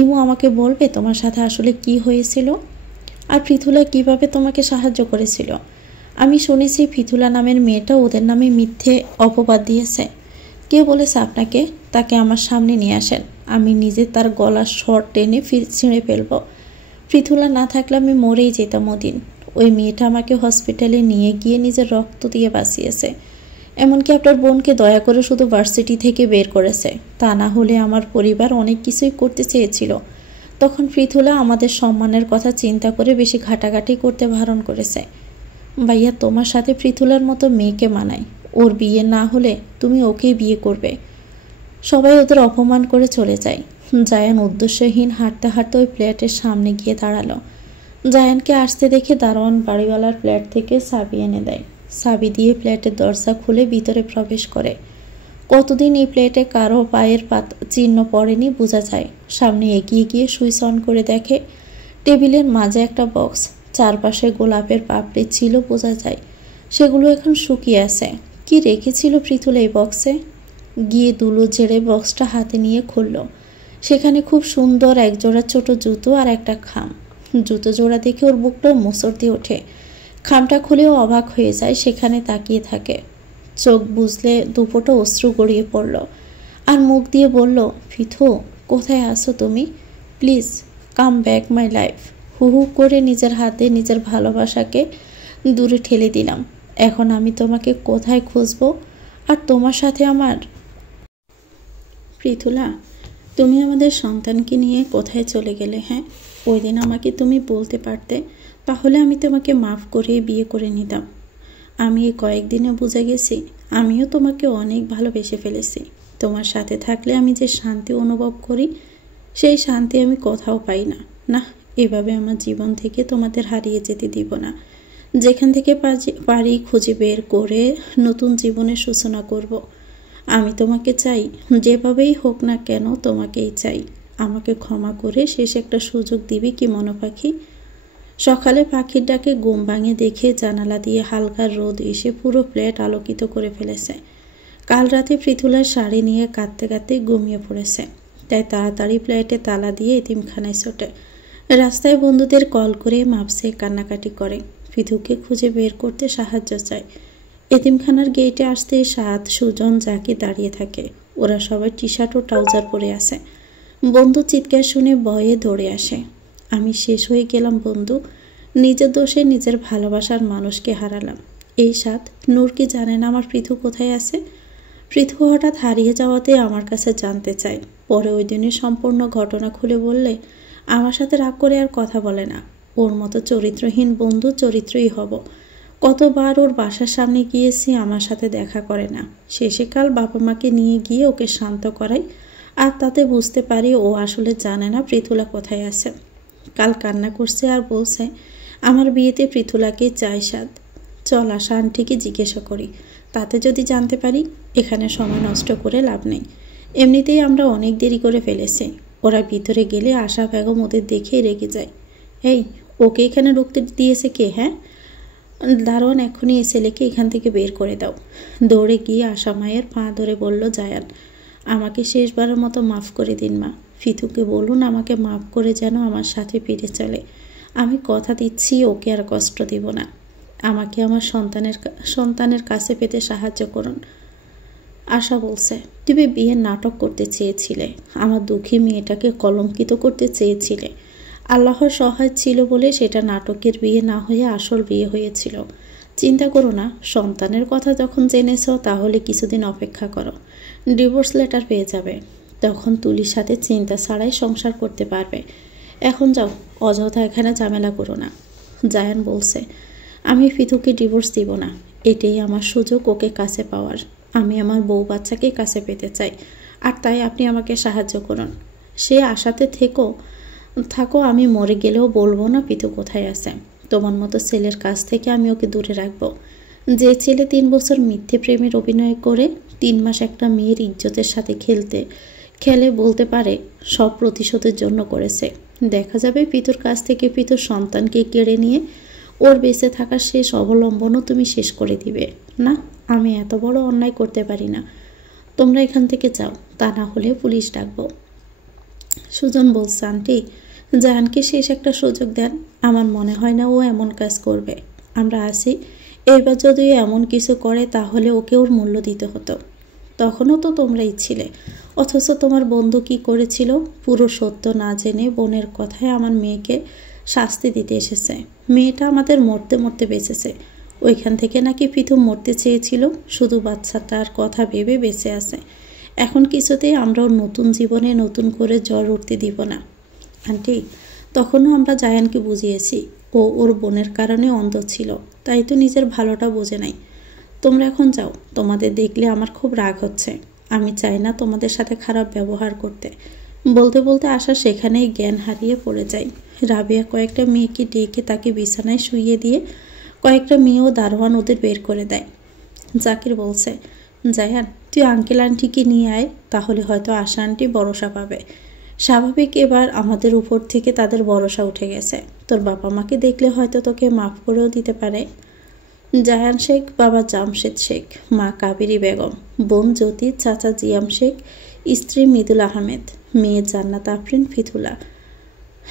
ইমু আমাকে বলবে তোমার সাথে আসলে কি হয়েছিল, আর পৃথুলা কিভাবে তোমাকে সাহায্য করেছিল? আমি শুনেছি পৃথুলা নামের মেয়েটা ওদের নামে মিথ্যে অপবাদ দিয়েছে। কে বলেছে আপনাকে? তাকে আমার সামনে নিয়ে আসেন, আমি নিজে তার গলার শর্ট টেনে ছিঁড়ে ফেলবো। পৃথুলা না থাকলে আমি মরেই যেতাম ওদিন। ওই মেয়েটা আমাকে হসপিটালে নিয়ে গিয়ে নিজের রক্ত দিয়ে বাঁচিয়েছে। এমনকি আপনার বোনকে দয়া করে শুধু ভার্সিটি থেকে বের করেছে, তা না হলে আমার পরিবার অনেক কিছুই করতে চেয়েছিল। তখন পৃথুলা আমাদের সম্মানের কথা চিন্তা করে বেশি ঘাটাঘাটি করতে বারণ করেছে। ভাইয়া, তোমার সাথে পৃথুলার মতো মেয়েকে মানায়। ওর বিয়ে না হলে তুমি ওকেই বিয়ে করবে। সবাই ওদের অপমান করে চলে যায়। জায়ান উদ্দেশ্যহীন হাঁটতে হাঁটতে ওই প্লেটের সামনে গিয়ে দাঁড়ালো। জায়ানকে আসতে দেখে দারোয়ান বাড়িওয়ালার প্লেট থেকে চাবি এনে দেয়। চাবি দিয়ে প্লেটের দরজা খুলে ভিতরে প্রবেশ করে। কতদিন এই প্লেটে কারো পায়ের চিহ্ন পড়েনি বোঝা যায়। সামনে এগিয়ে গিয়ে সুইচ অন করে দেখে টেবিলের মাঝে একটা বক্স, চারপাশে গোলাপের পাপড়ি ছিল বোঝা যায়। সেগুলো এখন শুকিয়ে আছে। কি রেখেছিল পৃথুলা এই বক্সে? গিয়ে দুলো ঝেড়ে বক্সটা হাতে নিয়ে খুলল। সেখানে খুব সুন্দর একজোড়া ছোট জুতো আর একটা খাম। জুতো জোড়া দেখে ওর বুকটাও মোচড় দিয়ে ওঠে। খামটা খুলেও অবাক হয়ে যায়, সেখানে তাকিয়ে থাকে। চোখ বুঝলে দুপোটা অশ্রু গড়িয়ে পড়ল, আর মুখ দিয়ে বলল, পৃথু, কোথায় আছো তুমি? Please come back my life. হু হু করে নিজের হাতে নিজের ভালোবাসাকে দূরে ঠেলে দিলাম। এখন আমি তোমাকে কোথায় খুঁজবো, আর তোমার সাথে আমার? পৃথুলা, তুমি আমাদের সন্তানকে নিয়ে কোথায় চলে গেলে? হ্যাঁ, ওই দিন আমাকে তুমি বলতে পারতে, তাহলে আমি তোমাকে মাফ করে বিয়ে করে নিতাম। আমি এই কয়েকদিনে বুঝে গেছি আমিও তোমাকে অনেক ভালোবেসে ফেলেছি। তোমার সাথে থাকলে আমি যে শান্তি অনুভব করি, সেই শান্তি আমি কোথাও পাই না। না, এভাবে আমার জীবন থেকে তোমাদের হারিয়ে যেতে দিব না। যেখান থেকে পারি খুঁজে বের করে নতুন জীবনের সূচনা করব। আমি তোমাকে চাই, যেভাবেই হোক না কেন তোমাকেই চাই। আমাকে ক্ষমা করে শেষ একটা সুযোগ দিবি কি মনোপাখি? সকালে পাখির ডাকে ঘুম ভাঙে দেখে জানালা দিয়ে হালকা রোদ এসে পুরো ফ্ল্যাট আলোকিত করে ফেলেছে। কাল রাতে পৃথুলার শাড়ি নিয়ে কাঁদতে কাঁদতে ঘুমিয়ে পড়েছে, তাই তাড়াতাড়ি ফ্ল্যাটে তালা দিয়ে এতিমখানায় ছোটে। রাস্তায় বন্ধুদের কল করে মাপসে কান্নাকাটি করে, পৃথুকে খুঁজে বের করতে সাহায্য চায়। এতিমখানার গেটে আসতে সাদ, সুজন, জাকি দাঁড়িয়ে থাকে। ওরা সবাই টি শার্ট ও ট্রাউজার পরে আছে। বন্ধু চিৎকার শুনে ভয়ে দৌড়ে আসে। আমি শেষ হয়ে গেলাম বন্ধু, নিজের দোষে নিজের ভালোবাসার মানুষকে হারালাম। এই সাদ, নূর কি জানে না আমার পৃথু কোথায় আছে? পৃথু হঠাৎ হারিয়ে যাওয়াতে আমার কাছে জানতে চায়। পরে ওই দিনের সম্পূর্ণ ঘটনা খুলে বললে আমার সাথে রাগ করে আর কথা বলে না। ওর মতো চরিত্রহীন বন্ধু চরিত্রই হব। কতবার ওর বাসার সামনে গিয়েছি, আমার সাথে দেখা করে না। শেষে কাল বাবা মাকে নিয়ে গিয়ে ওকে শান্ত করাই, আর তাতে বুঝতে পারি ও আসলে জানে না পৃথুলা কোথায় আছে। কাল কান্না করছে আর বলছে আমার বিয়েতে পৃথুলাকে চাই সাদ। চল আশা আন্টিকে জিজ্ঞাসা করি, তাতে যদি জানতে পারি। এখানে সময় নষ্ট করে লাভ নেই, এমনিতেই আমরা অনেক দেরি করে ফেলেছি। ওরা ভিতরে গেলে আশা বেগম ওদের দেখেই রেগে যায়। এই, ওকে এখানে ঢুকতে দিয়েছে কে? হ্যাঁ, দারোয়ান, এখনই এই ছেলেকে এখান থেকে বের করে দাও। দৌড়ে গিয়ে আশা মায়ের পা ধরে বলল জায়ান, আমাকে শেষবারের মতো মাফ করে দিন মা। ফিথুকে বলুন আমাকে মাফ করে যেন আমার সাথে ফিরে চলে। আমি কথা দিচ্ছি ওকে আর কষ্ট দিব না। আমাকে আমার সন্তানের কাছে পেতে সাহায্য করুন। আশা বলছে, তুমি বিয়ের নাটক করতে চেয়েছিলে, আমার দুঃখী মেয়েটাকে কলঙ্কিত করতে চেয়েছিলে। আল্লাহর সহায় ছিল বলে সেটা নাটকের বিয়ে না হয়ে আসল বিয়ে হয়েছিল। চিন্তা করো না, সন্তানের কথা যখন জেনেছ তাহলে কিছুদিন অপেক্ষা করো, ডিভোর্স লেটার পেয়ে যাবে। তখন তুলির সাথে চিন্তা ছাড়াই সংসার করতে পারবে। এখন যাও, অযথা এখানে ঝামেলা করো না। জায়ান বলছে, আমি ফিথুকে ডিভোর্স দিব না। এটাই আমার সুযোগ ওকে কাছে পাওয়ার। আমি আমার বউ বাচ্চাকে কাছে পেতে চাই, আর তাই আপনি আমাকে সাহায্য করুন। সে আশাতে থাকো, আমি মরে গেলেও বলবো না পিতু কোথায় আছে। তোমার মতো ছেলের কাছ থেকে আমি ওকে দূরে রাখবো। যে ছেলে 3 বছর মিথ্যে প্রেমের অভিনয় করে 3 মাস একটা মেয়ের ইজ্জতের সাথে খেলে বলতে পারে সব প্রতিশোধের জন্য করেছে, দেখা যাবে পিতুর কাছ থেকে পিতুর সন্তানকে কেড়ে নিয়ে ওর বেঁচে থাকার শেষ অবলম্বনও তুমি শেষ করে দিবে। না, আমি এত বড় অন্যায় করতে পারি না। তোমরা এখান থেকে যাও, তা না হলে পুলিশ ডাকবো। সুজন বলছে, আন্টি জাহানকে শেষ একটা সুযোগ দেন। আমার মনে হয় না ও এমন কাজ করবে। আমরা আসি, এইবার যদি এমন কিছু করে তাহলে ওকে ওর মূল্য দিতে হতো। তখনও তো তোমরাই ছিলে, অথচ তোমার বন্ধু কি করেছিল? পুরো সত্য না জেনে বোনের কথায় আমার মেয়েকে শাস্তি দিতে এসেছে। মেয়েটা আমাদের মরতে মরতে বেঁচেছে। ওইখান থেকে নাকি পিতু মরতে চেয়েছিল, শুধু বাচ্চাটার কথা ভেবে বেঁচে আছে। এখন কিছুতেই আমরা ওর নতুন জীবনে নতুন করে জ্বর উঠতে দিব না। আন্টি, তখনও আমরা জায়ানকে বুঝিয়েছি ও ওর বোনের কারণে অন্ধ ছিল, তাই তো নিজের ভালোটা বোঝে নাই। তোমরা এখন যাও, তোমাদের দেখলে আমার খুব রাগ হচ্ছে। আমি চাই না তোমাদের সাথে খারাপ ব্যবহার করতে। বলতে বলতে আশা সেখানেই জ্ঞান হারিয়ে পড়ে যায়। রাবেয়া কয়েকটা মেয়েকে ডেকে তাকে বিছানায় শুইয়ে দিয়ে কয়েকটা মেয়েও দারোয়ান ওদের বের করে দেয়। জাকির বলছে, জায়ান তুই আঙ্কেল আন্টিকে নিয়ে আয়, তাহলে হয়তো আশা আন্টি ভরসা পাবে। স্বাভাবিক এবার আমাদের উপর থেকে তাদের ভরসা উঠে গেছে। তোর বাবা মাকে দেখলে হয়তো তোকে মাফ করেও দিতে পারে। জায়ান শেখ বাবা জামশেদ শেখ, মা কাবেরী বেগম, বোন জ্যোতি, চাচা জিয়াম শেখ, স্ত্রী মৃদুল আহমেদ, মেয়ে জান্নাত আফরিন ফিথুলা।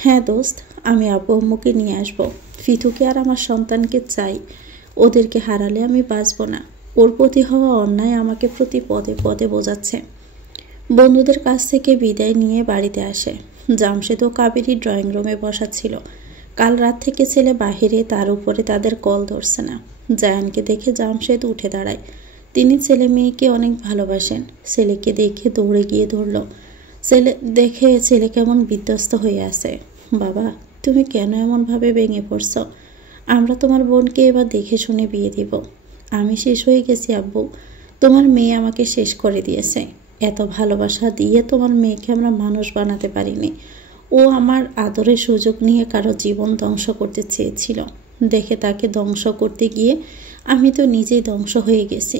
হ্যাঁ দোস্ত, আমি আব্বু আম্মুকে নিয়ে আসবো। ফিথুকে আর আমার সন্তানকে চাই। ওদেরকে হারালে আমি বাঁচব না। ওর প্রতি হওয়া অন্যায় আমাকে প্রতি পদে পদে বোঝাচ্ছে। বন্ধুদের কাছ থেকে বিদায় নিয়ে বাড়িতে আসে। জামশেদ ও কাবেরী ড্রয়িং রুমে বসা ছিল। কাল রাত থেকে ছেলে বাহিরে, তার উপরে তাদের কল ধরছে না। জায়ানকে দেখে জামশেদ উঠে দাঁড়ায়। তিনি ছেলে মেয়েকে অনেক ভালোবাসেন। ছেলেকে দেখে দৌড়ে গিয়ে ধরল। ছেলে কেমন বিধ্বস্ত হয়ে আছে। বাবা, তুমি কেন এমনভাবে ভেঙে পড়ছ? আমরা তোমার বোনকে এবার দেখে শুনে বিয়ে দিব। আমি শেষ হয়ে গেছি আব্বু। তোমার মেয়ে আমাকে শেষ করে দিয়েছে। এত ভালোবাসা দিয়ে তোমার মেয়েকে আমরা মানুষ বানাতে পারিনি। ও আমার আদরের সুযোগ নিয়ে কারো জীবন ধ্বংস করতে চেয়েছিল। দেখে তাকে ধ্বংস করতে গিয়ে আমি তো নিজেই ধ্বংস হয়ে গেছি।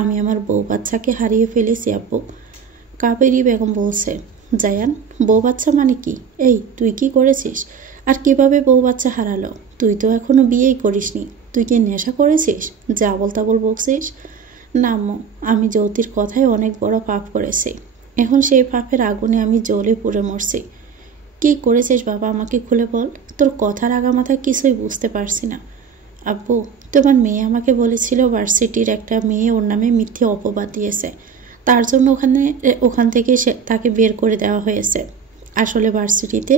আমি আমার বউ বাচ্চাকে হারিয়ে ফেলেছি আব্বু। কাবেরী বেগম বলছে, জায়ান বউ বাচ্চা মানে কি? এই তুই কি করেছিস? আর কিভাবে বউ বাচ্চা হারালো? তুই তো এখনো বিয়েই করিসনি। তুই কি নেশা করেছিস যে আবল তাবল বকছিস? না আম্মু, আমি জ্যোতির কথায় অনেক বড় পাপ করেছি। এখন সেই পাপের আগুনে আমি জ্বলে পুড়ে মরছি। কি করেছিস বাবা, আমাকে খুলে বল। তোর কথার আগামাথা কিছুই বুঝতে পারছি না। আব্বু, তোমার মেয়ে আমাকে বলেছিল ভার্সিটির একটা মেয়ে ওর নামে মিথ্যে অপবাদ দিয়েছে, তার জন্য ওখান থেকে তাকে বের করে দেওয়া হয়েছে। আসলে ভার্সিটিতে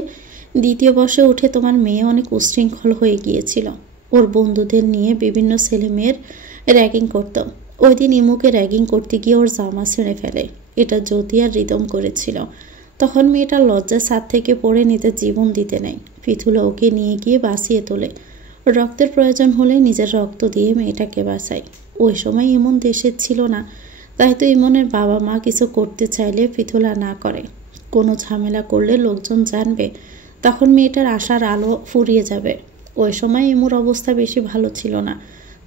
দ্বিতীয় বর্ষে উঠে তোমার মেয়ে অনেক উশৃঙ্খল হয়ে গিয়েছিল। ওর বন্ধুদের নিয়ে বিভিন্ন ছেলে মেয়ের র্যাগিং করত। ওই দিন ইমুকে র্যাগিং করতে গিয়ে ওর জামা ছিঁড়ে ফেলে। এটা জ্যোতি আর রিদম করেছিল। তখন মেয়েটা লজ্জার ছাদ থেকে পড়ে নিতে জীবন দিতে নেয়। ফিথুলা ওকে নিয়ে গিয়ে বাঁচিয়ে তোলে। রক্তের প্রয়োজন হলে নিজের রক্ত দিয়ে মেয়েটাকে বাঁচায়। ওই সময় ইমন দেশের ছিল না, তাই তো ইমনের বাবা মা কিছু করতে চাইলে ফিথুলা না করে। কোনো ঝামেলা করলে লোকজন জানবে, তখন মেয়েটার আশার আলো ফুরিয়ে যাবে। ওই সময় ইমুর অবস্থা বেশি ভালো ছিল না,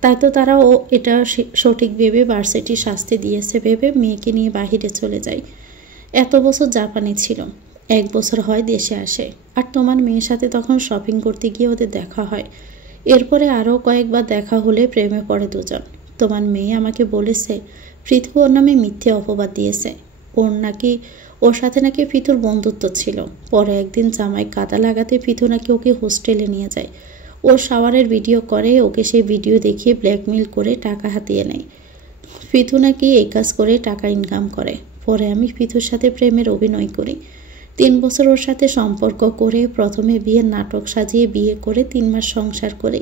তাই তো তারা এটা সঠিক ভেবে ভার্সিটির শাস্তি দিয়েছে ভেবে মেয়েকে নিয়ে বাহিরে চলে যায়। এত বছর জাপানে ছিল, 1 বছর হয় দেশে আসে। আর তোমার মেয়ের সাথে তখন শপিং করতে গিয়ে ওদের দেখা হয়। এরপরে আরও কয়েকবার দেখা হলে প্রেমে পড়ে দুজন। তোমার মেয়ে আমাকে বলেছে পৃথু ওর নামে মিথ্যে অপবাদ দিয়েছে। ওর সাথে নাকি পৃথুর বন্ধুত্ব ছিল। পরে একদিন জামাই কাদা লাগাতে পৃথু নাকি ওকে হোস্টেলে নিয়ে যায়। ওর শাওয়ারের ভিডিও করে, ওকে সেই ভিডিও দেখিয়ে ব্ল্যাকমেল করে টাকা হাতিয়ে নেয়। পৃথু নাকি এই কাজ করে টাকা ইনকাম করে। পরে আমি পৃথুর সাথে প্রেমের অভিনয় করি। 3 বছর ওর সাথে সম্পর্ক করে প্রথমে বিয়ের নাটক সাজিয়ে বিয়ে করে 3 মাস সংসার করি।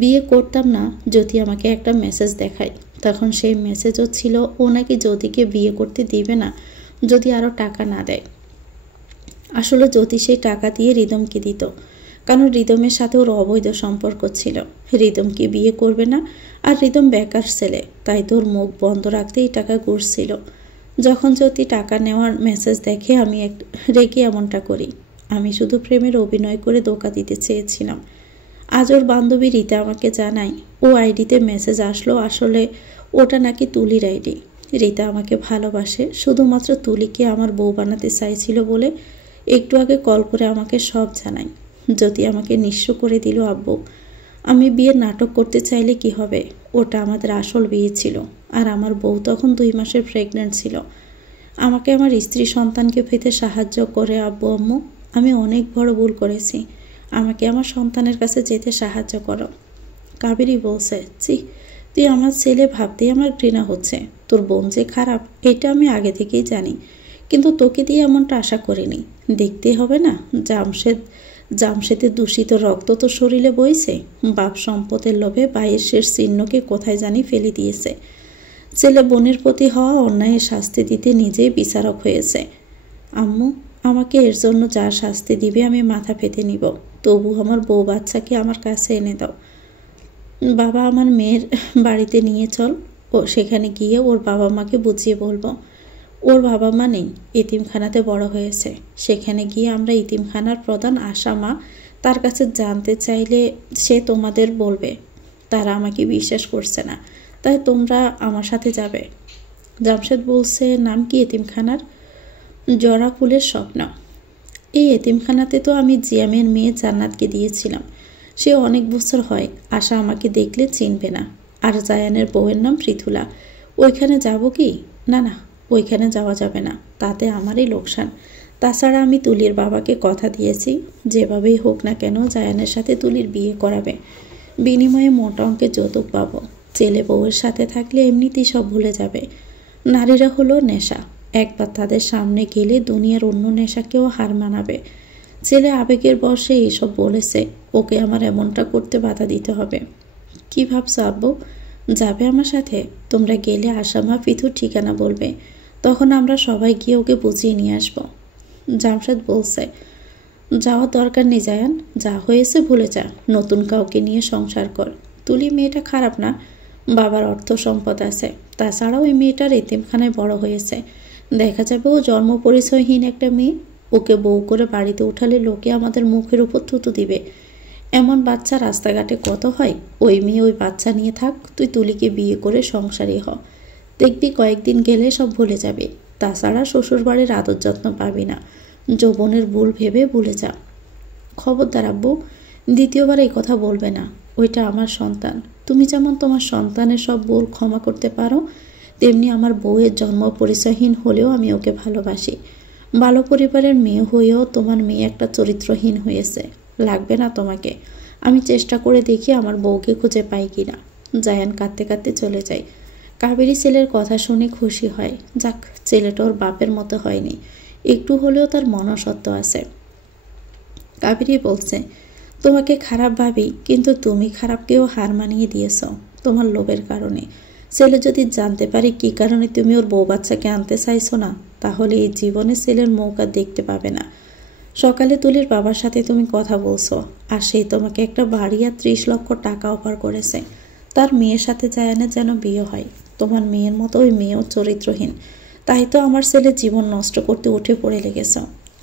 বিয়ে করতাম না, জ্যোতি আমাকে একটা মেসেজ দেখায়। তখন সেই মেসেজও ছিল ও নাকি জ্যোতিকে বিয়ে করতে দিবে না যদি আরও টাকা না দেয়। আসলে জ্যোতি সেই টাকা দিয়ে রিদমকে দিত, কারণ রিদমের সাথে ওর অবৈধ সম্পর্ক ছিল। রিদমকে বিয়ে করবে না, আর রিদম বেকার ছেলে, তাই তোর মুখ বন্ধ রাখতে এই টাকা ঘুরছিল। যখন জ্যোতি টাকা নেওয়ার মেসেজ দেখে আমি রেগে এমনটা করি। আমি শুধু প্রেমের অভিনয় করে ধোঁকা দিতে চেয়েছিলাম। আজ ওর বান্ধবী রীতা আমাকে জানায় ও আইডিতে মেসেজ আসলো, আসলে ওটা নাকি তুলির আইডি। রীতা আমাকে ভালোবাসে, শুধুমাত্র তুলিকে আমার বউ বানাতে চাইছিল বলে একটু আগে কল করে আমাকে সব জানায়। যদি আমাকে নিঃস্ব করে দিল আব্বু। আমি বিয়ের নাটক করতে চাইলে কি হবে? ওটা আমাদের আসল বিয়ে ছিল, আর আমার বউ তখন 2 মাসের প্রেগনেন্ট ছিল। আমাকে আমার স্ত্রী সন্তানকে পেতে সাহায্য করে আব্বু আম্মু। আমি অনেক বড় ভুল করেছি। আমাকে আমার সন্তানের কাছে যেতে সাহায্য করো। কাবেরী বলছে, ছি, তুই আমার ছেলে ভাবতেই আমার ঘৃণা হচ্ছে। তোর বোন যে খারাপ এটা আমি আগে থেকেই জানি, কিন্তু তোকে দিয়ে এমনটা আশা করিনি। দেখতে হবে না, জামশেদের দূষিত রক্ত তো শরীরে বইছে। বাপ সম্পদের লোভে ভাইয়ের শেষ চিহ্নকে কোথায় জানি ফেলে দিয়েছে। ছেলে বোনের প্রতি হওয়া অন্যায়ের শাস্তি দিতে নিজেই বিচারক হয়েছে। আম্মু, আমাকে এর জন্য যা শাস্তি দিবে আমি মাথা পেতে নিব, তবু আমার বউ বাচ্চাকে আমার কাছে এনে দাও। বাবা, আমার মেয়ের বাড়িতে নিয়ে চল, ও সেখানে গিয়ে ওর বাবা মাকে বুঝিয়ে বলবো। ওর বাবা মা নেই, এতিমখানাতে বড় হয়েছে। সেখানে গিয়ে আমরা এতিমখানার প্রধান আশা মা, তার কাছে জানতে চাইলে সে তোমাদের বলবে। তারা আমাকে বিশ্বাস করছে না, তাই তোমরা আমার সাথে যাবে। জামশেদ বলছে, নাম কি এতিমখানার? জরা ফুলের স্বপ্ন। এই এতিমখানাতে তো আমি জিয়ামের মেয়ে জান্নাতকে দিয়েছিলাম। সে অনেক বছর হয়। আশা আমাকে দেখলে চিনবে না। আর জায়ানের বউয়ের নাম পৃথুলা। ওইখানে যাব কি? না না, ওইখানে যাওয়া যাবে না, তাতে আমারই লোকসান। তাছাড়া আমি তুলির বাবাকে কথা দিয়েছি, যেভাবেই হোক না কেন জায়ানের সাথে তুলির বিয়ে করাবে। বিনিময়ে মোটা অঙ্কে যৌতুক পাবো। ছেলে বউয়ের সাথে থাকলে এমনিতেই সব ভুলে যাবে। নারীরা হলো নেশা, একবার তাদের সামনে গেলে দুনিয়ার অন্য নেশাকেও হার মানাবে। ছেলে আবেগের বশে এইসব বলেছে, ওকে আমার এমনটা করতে বাধা দিতে হবে। কি ভাবছো আব্বু, যাবে আমার সাথে? তোমরা গেলে আসামা পৃথুর ঠিকানা বলবে, তখন আমরা সবাই গিয়ে ওকে বুঝিয়ে নিয়ে আসবো। জামশেদ বলছে, যাওয়ার দরকার নেই জায়ান, যা হয়েছে ভুলে যা, নতুন কাউকে নিয়ে সংসার কর। তুলি মেয়েটা খারাপ না, বাবার অর্থ সম্পদ আছে। তাছাড়াও ওই মেয়েটার এতিমখানায় বড় হয়েছে। দেখা যাবে ও জন্ম পরিচয়হীন একটা মেয়ে। ওকে বউ করে বাড়িতে উঠালে লোকে আমাদের মুখের উপর থুতু দিবে। এমন বাচ্চা রাস্তাঘাটে কত হয়। ওই মেয়ে ওই বাচ্চা নিয়ে থাক, তুই তুলিকে বিয়ে করে সংসারী হ। দেখবি কয়েকদিন গেলে সব ভুলে যাবে। তাছাড়া শ্বশুরবাড়ির আদর যত্ন পাবি না। যৌবনের ভুল ভেবে ভুলে যা। খবরদার আব্বু, দ্বিতীয়বার এই কথা বলবে না। ওইটা আমার সন্তান। তুমি যেমন তোমার সন্তানের সব ভুল ক্ষমা করতে পারো, তেমনি আমার বউয়ের জন্ম পরিচয়হীন হলেও আমি ওকে ভালোবাসি। ভালো পরিবারের মেয়ে হয়েও তোমার মেয়ে একটা চরিত্রহীন হয়েছে। লাগবে না তোমাকে। আমি চেষ্টা করে দেখি আমার বউকে খুঁজে পাই কিনা। জায়ান কাঁদতে কাঁদতে চলে যায়। কাবেরী ছেলের কথা শুনে খুশি হয়। যাক, ছেলেটা ওর বাপের মতো হয়নি, একটু হলেও তার মনসত্ব আছে। কাবেরী বলছে, তোমাকে খারাপ ভাবি, কিন্তু তুমি খারাপকেও হার মানিয়ে দিয়েছ তোমার লোভের কারণে। ছেলে যদি জানতে পারে কি কারণে তুমি ওর বউ বাচ্চাকে আনতে চাইছো না, তাহলে এই জীবনে ছেলের মুখ আর দেখতে পাবে না। সকালে তুলির বাবার সাথে তুমি কথা বলছো, আর সেই তোমাকে একটা বাড়ি আর 30 লক্ষ টাকা অফার করেছে। তার মেয়ের সাথে জায়ানের যেন বিয়ে হয়। তোমার মেয়ের মতো ওই মেয়েও চরিত্রহীন। তাই তো আমার ছেলে জীবন নষ্ট করতে উঠে পড়ে লেগেছ।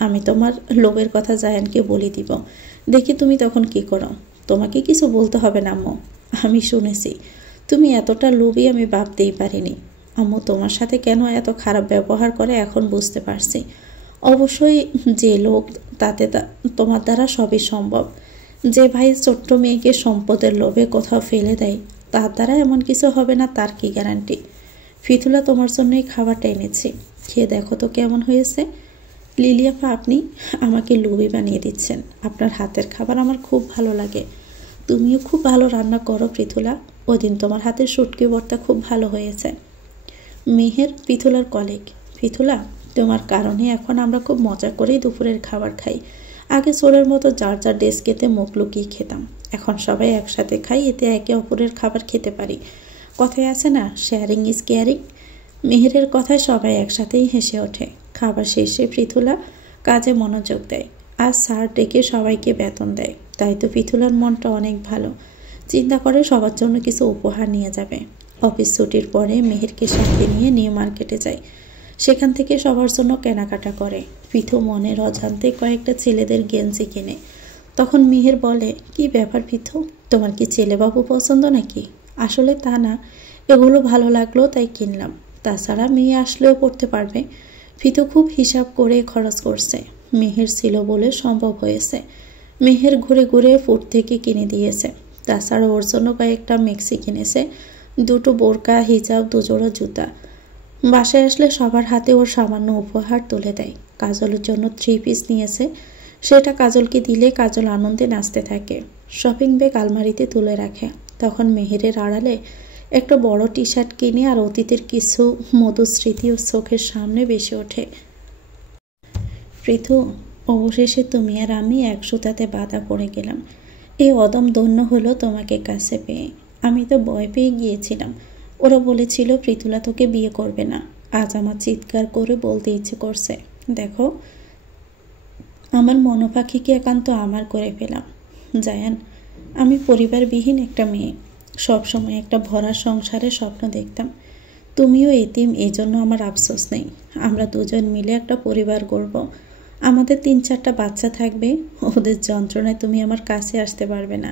আমি তোমার লোভের কথা জায়ানকে বলে দিব, দেখি তুমি তখন কি করো। তোমাকে কিছু বলতে হবে না আম্মু, আমি শুনেছি। তুমি এতটা লোভী আমি ভাবতেই পারিনি। আম্মু তোমার সাথে কেন এত খারাপ ব্যবহার করে এখন বুঝতে পারছি। অবশ্যই যে লোক, তাতে তোমার দ্বারা সবই সম্ভব। যে ভাই ছোট্ট মেয়েকে সম্পদের লোভে কোথাও ফেলে দেয়, তার দ্বারা এমন কিছু হবে না তার কি গ্যারান্টি? ফিতুলা, তোমার জন্যই খাবারটা এনেছি, খেয়ে দেখো তো কেমন হয়েছে। লিলিয়াপা, আপনি আমাকে লোভী বানিয়ে দিচ্ছেন। আপনার হাতের খাবার আমার খুব ভালো লাগে। তুমিও খুব ভালো রান্না করো পৃথুলা। ওদিন তোমার হাতের শুটকি ভর্তা খুব ভালো হয়েছে। মেহের পৃথুলার কলিগ। পৃথুলা, তোমার কারণে এখন আমরা খুব মজা করেই দুপুরের খাবার খাই। আগে চোরের মতো যার যার ডেস্কেতে মুখ লুকিয়ে খেতাম, এখন সবাই একসাথে খাই, এতে একে অপরের খাবার খেতে পারি। কথায় আছে না, শেয়ারিং ইজ কেয়ারিং। মেহেরের কথায় সবাই একসাথেই হেসে ওঠে। খাবার শেষে পৃথুলা কাজে মনোযোগ দেয়। আজ স্যার ডেকে সবাইকে বেতন দেয়, তাই তো পৃথুলার মনটা অনেক ভালো। চিন্তা করে সবার জন্য কিছু উপহার নিয়ে যাবে। অফিস ছুটির পরে মেহেরকে সাথে নিয়ে নিউ মার্কেটে যায়। সেখান থেকে সবার জন্য কেনাকাটা করে। পৃথু মনের অজান্তে কয়েকটা ছেলেদের গেঞ্জি কেনে। তখন মেহের বলে, কি ব্যাপার পৃথু, তোমার কি ছেলেবাবু পছন্দ নাকি? আসলে তা না, এগুলো ভালো লাগলো তাই কিনলাম। তাছাড়া মেয়ে আসলেও পড়তে পারবে। পৃথু খুব হিসাব করে খরচ করছে। মেহের ছিল বলে সম্ভব হয়েছে। মেহের ঘুরে ঘুরে ফুট থেকে কিনে দিয়েছে। তাছাড়া ওর জন্য কয়েকটা মেক্সি কিনেছে, 2টো বোরকা, হিজাব, 2 জোড়া জুতা। বাসায় আসলে সবার হাতে ওর সামান্য উপহার তুলে দেয়। কাজলের জন্য 3 পিস নিয়েছে, সেটা কাজলকে দিলে কাজল আনন্দে নাচতে থাকে। শপিং ব্যাগ আলমারিতে তুলে রাখে। তখন মেহেরের আড়ালে একটা বড় টি শার্ট কিনে আর অতীতের কিছু মধুর স্মৃতি ও চোখের সামনে ভেসে ওঠে। পৃথু, অবশেষে তুমি আর আমি এক সুতাতে বাঁধা পড়ে গেলাম। এই অদম ধন্য হলো তোমাকে কাছে পেয়ে। আমি তো ভয় পেয়ে গিয়েছিলাম। ওরা বলেছিল পৃথুলা তোকে বিয়ে করবে না। আজ আমার চিৎকার করে বলতে ইচ্ছে করছে, দেখো আমার মনোপাখিকে একান্ত আমার করে পেলাম। জায়ান, আমি পরিবারবিহীন একটা মেয়ে, সবসময় একটা ভরা সংসারে স্বপ্ন দেখতাম। তুমিও এতিম, এই জন্য আমার আফসোস নেই। আমরা দুজন মিলে একটা পরিবার গড়ব। আমাদের 3-4টা বাচ্চা থাকবে। ওদের যন্ত্রণায় তুমি আমার কাছে আসতে পারবে না।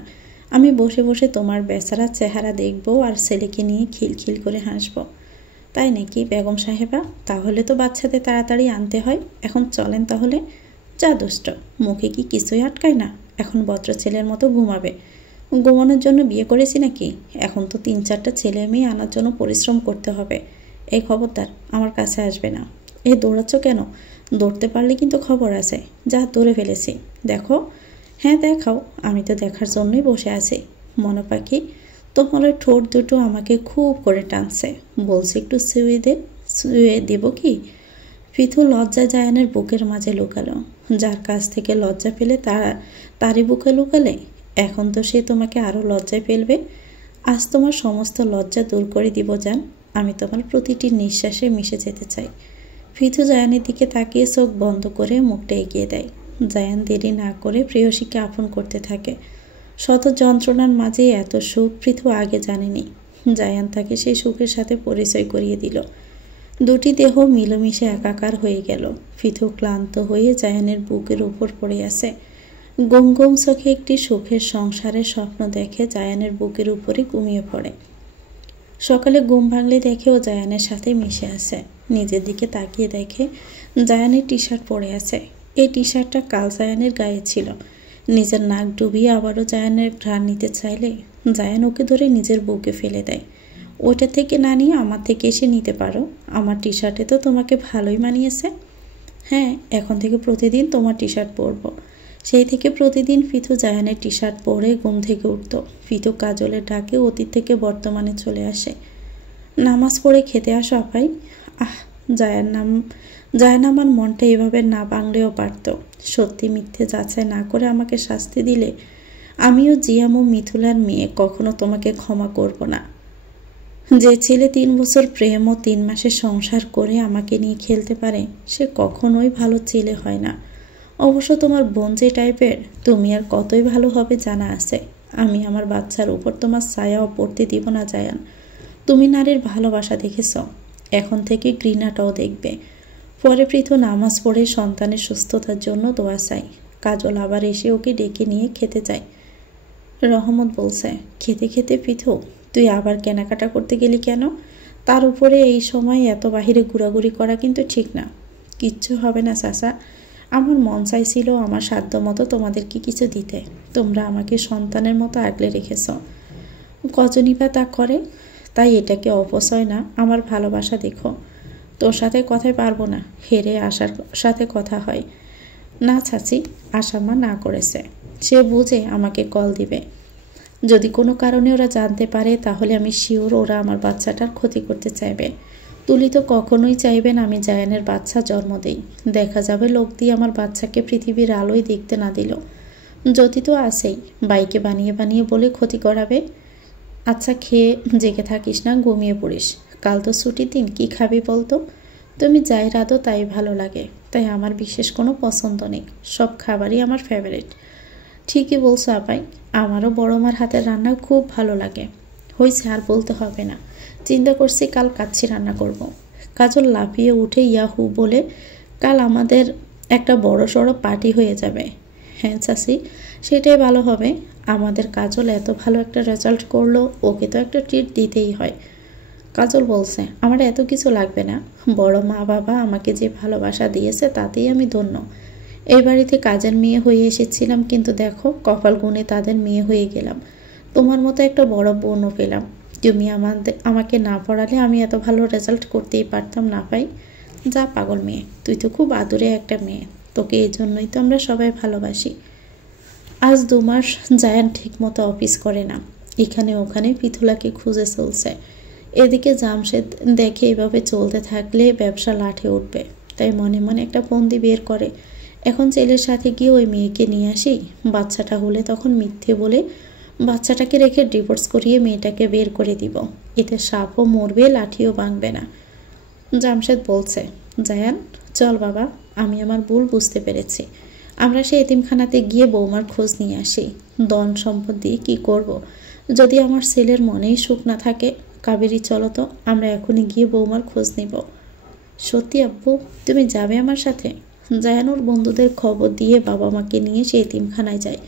আমি বসে বসে তোমার বেচারা চেহারা দেখব আর ছেলেকে নিয়ে খিলখিল করে হাসব। তাই নাকি বেগম সাহেবা? তাহলে তো বাচ্চাদের তাড়াতাড়ি আনতে হয়। এখন চলেন তাহলে। যা দুষ্ট, মুখে কি কিছুই আটকায় না? এখন ভদ্র ছেলের মতো ঘুমাবে। ঘুমানোর জন্য বিয়ে করেছি নাকি? এখন তো 3-4টা ছেলে মেয়ে আনার জন্য পরিশ্রম করতে হবে। এই খবরদার, আমার কাছে আসবে না। এই দৌড়াচ্ছ কেন? দৌড়তে পারলে কিন্তু খবর আছে। যা ধরে ফেলেছি, দেখো। হ্যাঁ দেখাও, আমি তো দেখার জন্যই বসে আছি। মনোপাখি, তোমার ওই ঠোঁট দুটো আমাকে খুব করে টানছে। বলছি একটু শুয়ে দেব কি? পৃথু লজ্জায় জায়ানের বুকের মাঝে লুকালো। যার কাছ থেকে লজ্জা পেলে তারই বুকে লুকালে? এখন তো সে তোমাকে আরও লজ্জায় ফেলবে। আজ তোমার সমস্ত লজ্জা দূর করে দিব জান। আমি তোমার প্রতিটি নিঃশ্বাসে মিশে যেতে চাই। পৃথু জায়ানের দিকে তাকিয়ে চোখ বন্ধ করে মুখটা এগিয়ে দেয়। জায়ান দেরি না করে প্রেয়সীকে আপন করতে থাকে। শত যন্ত্রণার মাঝে এত সুখ পৃথু আগে জানেনি। জায়ান তাকে সেই সুখের সাথে পরিচয় করিয়ে দিল। দুটি দেহ মিলেমিশে একাকার হয়ে গেল। পৃথু ক্লান্ত হয়ে জায়ানের বুকের উপর পড়ে আছে। গুম গুম চোখে একটি সুখের সংসারের স্বপ্ন দেখে জায়ানের বুকের উপরে ঘুমিয়ে পড়ে। সকালে ঘুম ভাঙলে দেখে ও জায়ানের সাথে মিশে আছে। নিজের দিকে তাকিয়ে দেখে জায়ানের টি শার্ট পরে আছে। এই টি শার্টটা কাল জায়ানের গায়ে ছিল। নিজের নাক ডুবিয়ে আবারও জায়ানের ঘ্রাণ নিতে চাইলে জায়ান ওকে ধরে নিজের বুকে ফেলে দেয়। ওইটা থেকে না নিয়ে আমার থেকে এসে নিতে পারো। আমার টি শার্টে তো তোমাকে ভালোই মানিয়েছে। হ্যাঁ, এখন থেকে প্রতিদিন তোমার টি শার্ট পরবো। সেই থেকে প্রতিদিন পৃথু জায়ানের টি শার্ট পরে ঘুম থেকে উঠত। পৃথু কাজলের ডাকে অতীত থেকে বর্তমানে চলে আসে। নামাজ পড়ে খেতে আসো আপাই। জায়ান আমার মনটা এভাবে না ভাঙলেও পারত। সত্যি মিথ্যে যাচাই না করে আমাকে শাস্তি দিলে আমিও জিয়ামু মিথুলার মেয়ে কখনো তোমাকে ক্ষমা করব না। যে ছেলে 3 বছর প্রেম ও 3 মাসের সংসার করে আমাকে নিয়ে খেলতে পারে সে কখনোই ভালো ছেলে হয় না। অবশ্য তোমার বোন যে টাইপের, তুমি আর কতই ভালো হবে জানা আছে। আমি আমার বাচ্চার উপর তোমার ছায়াও পড়তে দিব না জায়ান। তুমি নারীর ভালোবাসা দেখেছ, এখন থেকে ঘৃণাটাও দেখবে। পরে পৃথু নামাজ পড়ে সন্তানের সুস্থতার জন্য দোয়া চাই। কাজল আবার এসে ওকে ডেকে নিয়ে খেতে চায়। রহমত বলছে, খেতে খেতে পৃথু তুই আবার কেনাকাটা করতে গেলি কেন? তার উপরে এই সময় এত বাহিরে ঘোরাঘুরি করা কিন্তু ঠিক না। কিচ্ছু হবে না চাচা, আমার মন চাইছিল আমার সাধ্য মতো তোমাদেরকে কিছু দিতে। তোমরা আমাকে সন্তানের মতো আগলে রেখেছ। কজনই বা তা করে? তাই এটাকে অপচয় না, আমার ভালোবাসা দেখো। তোর সাথে কথায় পারবো না, হেরে আশার সাথে কথা হয়। না চাচি, আশা মা না করেছে। সে বুঝে আমাকে কল দিবে। যদি কোনো কারণে ওরা জানতে পারে তাহলে আমি শিওর ওরা আমার বাচ্চাটার ক্ষতি করতে চাইবে। তুলি তো কখনোই চাইবেন আমি জায়ানের বাচ্চা জন্ম দেই। দেখা যাবে লোক দিয়ে আমার বাচ্চাকে পৃথিবীর আলোয় দেখতে না দিল। জ্যোতি তো আছেই, বাইকে বানিয়ে বানিয়ে বলে ক্ষতি করাবে। আচ্ছা, খেয়ে জেগে থাকিস না, ঘুমিয়ে পড়িস। কাল তো ছুটির দিন, কি খাবি বলতো? তুমি যাই রাধো তাই ভালো লাগে, তাই আমার বিশেষ কোনো পছন্দ নেই। সব খাবারই আমার ফেভারিট। ঠিকই বলছো আপাই, আমারও বড় মার হাতের রান্না খুব ভালো লাগে। হয়েছে, আর বলতে হবে না। চিন্তা করছি কাল কাচ্চি রান্না করব। কাজল লাফিয়ে উঠে ইয়াহু বলে, কাল আমাদের একটা বড় সড়ো পার্টি হয়ে যাবে। হ্যাঁ চাচি, সেটাই ভালো হবে। আমাদের কাজল এত ভালো একটা রেজাল্ট করলো, ওকে তো একটা ট্রিট দিতেই হয়। কাজল বলছে, আমার এত কিছু লাগবে না। বড় মা বাবা আমাকে যে ভালোবাসা দিয়েছে তাতেই আমি ধন্য। এই বাড়িতে কাজের মেয়ে হয়ে এসেছিলাম, কিন্তু দেখো কপাল গুণে তাদের মেয়ে হয়ে গেলাম। তোমার মতো একটা বড় বোনও পেলাম। তুমি আমাকে না পড়ালে আমি এত ভালো রেজাল্ট করতেই পারতাম না পাই। যা পাগল মেয়ে, তুই তো খুব আদুরে একটা মেয়ে, তোকে এই জন্যই তো আমরা সবাই ভালোবাসি। আজ 2 মাস জায়ান ঠিক মতো অফিস করে না, এখানে ওখানে পিথুলাকে খুঁজে চলছে। এদিকে জামশেদ দেখে এভাবে চলতে থাকলে ব্যবসা লাঠে উঠবে, তাই মনে মনে একটা ফন্দি বের করে। এখন ছেলের সাথে গিয়ে ওই মেয়েকে নিয়ে আসি, বাচ্চাটা হলে তখন মিথ্যে বলে বাচ্চাটাকে রেখে ডিভোর্স করিয়ে মেয়েটাকে বের করে দিব। এতে সাপও মরবে, লাঠিও ভাঙবে না। জামশেদ বলছে, জায়ান চল বাবা, আমি আমার ভুল বুঝতে পেরেছি। আমরা সেই এতিমখানাতে গিয়ে বৌমার খোঁজ নিয়ে আসি। ধন সম্পদ দিয়ে কী করব? যদি আমার ছেলের মনেই সুখ না থাকে। কাবেরী চলো তো, আমরা এখনই গিয়ে বৌমার খোঁজ নিব। সত্যি আব্বু, তুমি যাবে আমার সাথে? জায়ান ওর বন্ধুদের খবর দিয়ে বাবা মাকে নিয়ে সে এতিমখানায় যায়।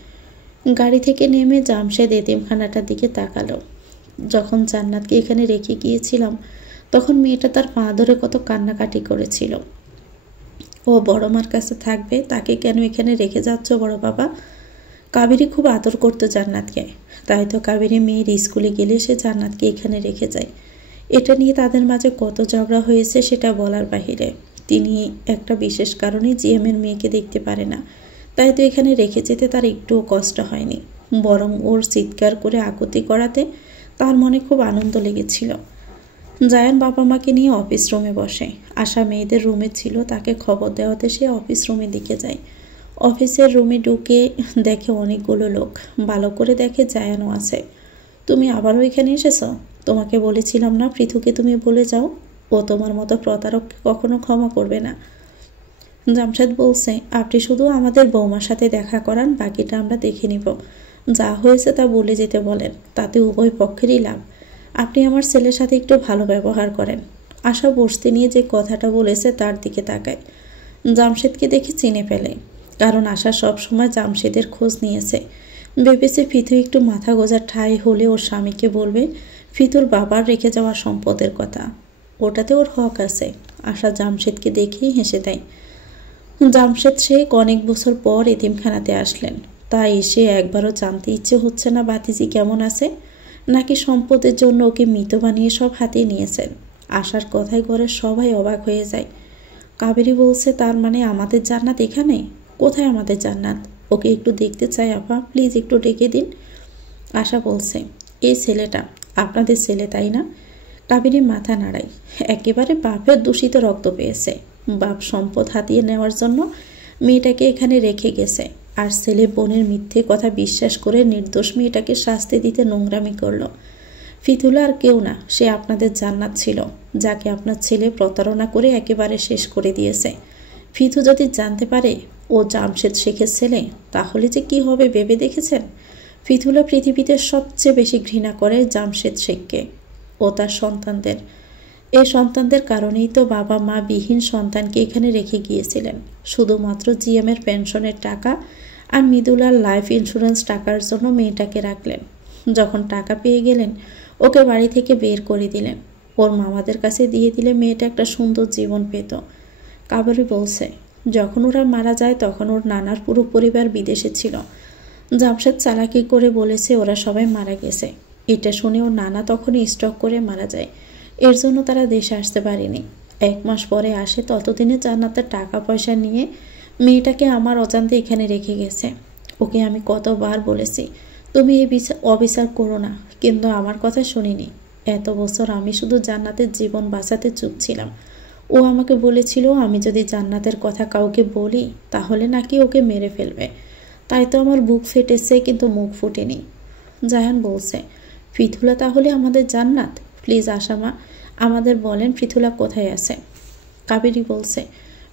গাড়ি থেকে নেমে জামশেদ এতিমখানাটার দিকে তাকালো। যখন জান্নাতকে এখানে রেখে গিয়েছিলাম তখন মেয়েটা তার পা ধরে কত কান্নাকাটি করেছিল। ও বড় মার কাছে থাকবে, তাকে কেন এখানে রেখে যাচ্ছ বড় বাবা? কাবেরী খুব আদর করতো জান্নাতকে, তাই তো কাবেরী মেয়ের স্কুলে গেলে সে জান্নাতকে এখানে রেখে যায়। এটা নিয়ে তাদের মাঝে কত ঝগড়া হয়েছে সেটা বলার বাহিরে। তিনি একটা বিশেষ কারণে জিএমের মেয়েকে দেখতে পারে না, তাই তো এখানে রেখে যেতে তার একটুও কষ্ট হয়নি, বরং ওর চিৎকার করে আকুতি করাতে তার মনে খুব আনন্দ লেগেছিল। জায়ান বাবা মাকে নিয়ে অফিস রুমে বসে। আশা মেয়েদের রুমে ছিল, তাকে খবর দেওয়াতে সে অফিস রুমের দিকে যায়। অফিসের রুমে ঢুকে দেখে অনেকগুলো লোক, ভালো করে দেখে জায়ানও আছে। তুমি আবারও এখানে এসেছ? তোমাকে বলেছিলাম না পৃথুকে তুমি বলে যাও, ও তোমার মতো প্রতারককে কখনো ক্ষমা করবে না। জামশেদ বলছে, আপনি শুধু আমাদের বৌমার সাথে দেখা করান, বাকিটা আমরা দেখে নিব। যা হয়েছে তা বলে যেতে বলেন, তাতে উভয় পক্ষেরই লাভ। আপনি আমার ছেলের সাথে একটু ভালো ব্যবহার করেন। আশা বসতে নিয়ে যে কথাটা বলেছে তার দিকে তাকায়। জামশেদকে দেখে চিনে ফেলে, কারণ আশা সবসময় জামশেদের খোঁজ নিয়েছে। ভেবেছে ফিতু একটু মাথা গোঁজার ঠাঁই হলে ওর স্বামীকে বলবে ফিতুর বাবার রেখে যাওয়া সম্পদের কথা, ওটাতে ওর হক আছে। আশা জামশেদকে দেখেই হেসে দেয়। জামশেদ শেখ অনেক বছর পর এতিমখানাতে আসলেন, তাই এসে একবারও জানতে ইচ্ছে হচ্ছে না বাতিজি কেমন আছে, নাকি সম্পদের জন্য ওকে মৃত বানিয়ে সব হাতিয়ে নিয়েছেন। আশার কথায় ঘরের সবাই অবাক হয়ে যায়। কাবেরী বলছে, তার মানে আমাদের জান্নাত এখানে? কোথায় আমাদের জান্নাত? ওকে একটু দেখতে চাই আপা, প্লিজ একটু ডেকে দিন। আশা বলছে, এই ছেলেটা আপনাদের ছেলে তাই না? কাবেরী মাথা নাড়ায়। একেবারে বাপের দূষিত রক্ত পেয়েছে, বাপ সম্পদ হাতিয়ে নেওয়ার জন্য মেয়েটাকে এখানে রেখে গেছে, আর ছেলে বোনের মিথ্যে কথা বিশ্বাস করে নির্দোষ মেয়েটাকে শাস্তি দিতে নোংরামি করল। ফিতুলা আর কেউ না, সে আপনাদের জান্নাত ছিল, যাকে আপনার ছেলে প্রতারণা করে একেবারে শেষ করে দিয়েছে। ফিতু যদি জানতে পারে ও জামশেদ শেখের ছেলে, তাহলে যে কি হবে ভেবে দেখেছেন? ফিতুলা পৃথিবীতে সবচেয়ে বেশি ঘৃণা করে জামশেদ শেখকে ও তার সন্তানদের। এই সন্তানদের কারণেই তো বাবা মা বিহীন সন্তানকে এখানে রেখে গিয়েছিলেন, শুধুমাত্র জিএমের পেনশনের টাকা আর মৃদুলার লাইফ ইন্স্যুরেন্স টাকার জন্য মেয়েটাকে রাখলেন। যখন টাকা পেয়ে গেলেন ওকে বাড়ি থেকে বের করে দিলেন, ওর মামাদের কাছে দিয়ে দিলে মেয়েটা একটা সুন্দর জীবন পেত। কাবেরী বলছে, যখন ওরা মারা যায় তখন ওর নানার পুরো পরিবার বিদেশে ছিল। জামশেদ চালাকি করে বলেছে ওরা সবাই মারা গেছে। এটা শুনে ওর নানা তখনই স্ট্রোক করে মারা যায়, এর জন্য তারা দেশে আসতে পারেনি। 1 মাস পরে আসে, ততদিনে জান্নাতের টাকা পয়সা নিয়ে মেয়েটাকে আমার অজান্তে এখানে রেখে গেছে। ওকে আমি কতবার বলেছি তুমি এই অবিচার করো না, কিন্তু আমার কথা শুনিনি। এত বছর আমি শুধু জান্নাতের জীবন বাঁচাতে চুপ ছিলাম। ও আমাকে বলেছিল আমি যদি জান্নাতের কথা কাউকে বলি তাহলে নাকি ওকে মেরে ফেলবে, তাই তো আমার বুক ফেটেছে কিন্তু মুখ ফুটেনি। জায়ান বলছে, ফিতুলা তাহলে আমাদের জান্নাত? প্লিজ আশামা আমাদের বলেন ফিতুলা কোথায় আছে? কাবেরী বলছে,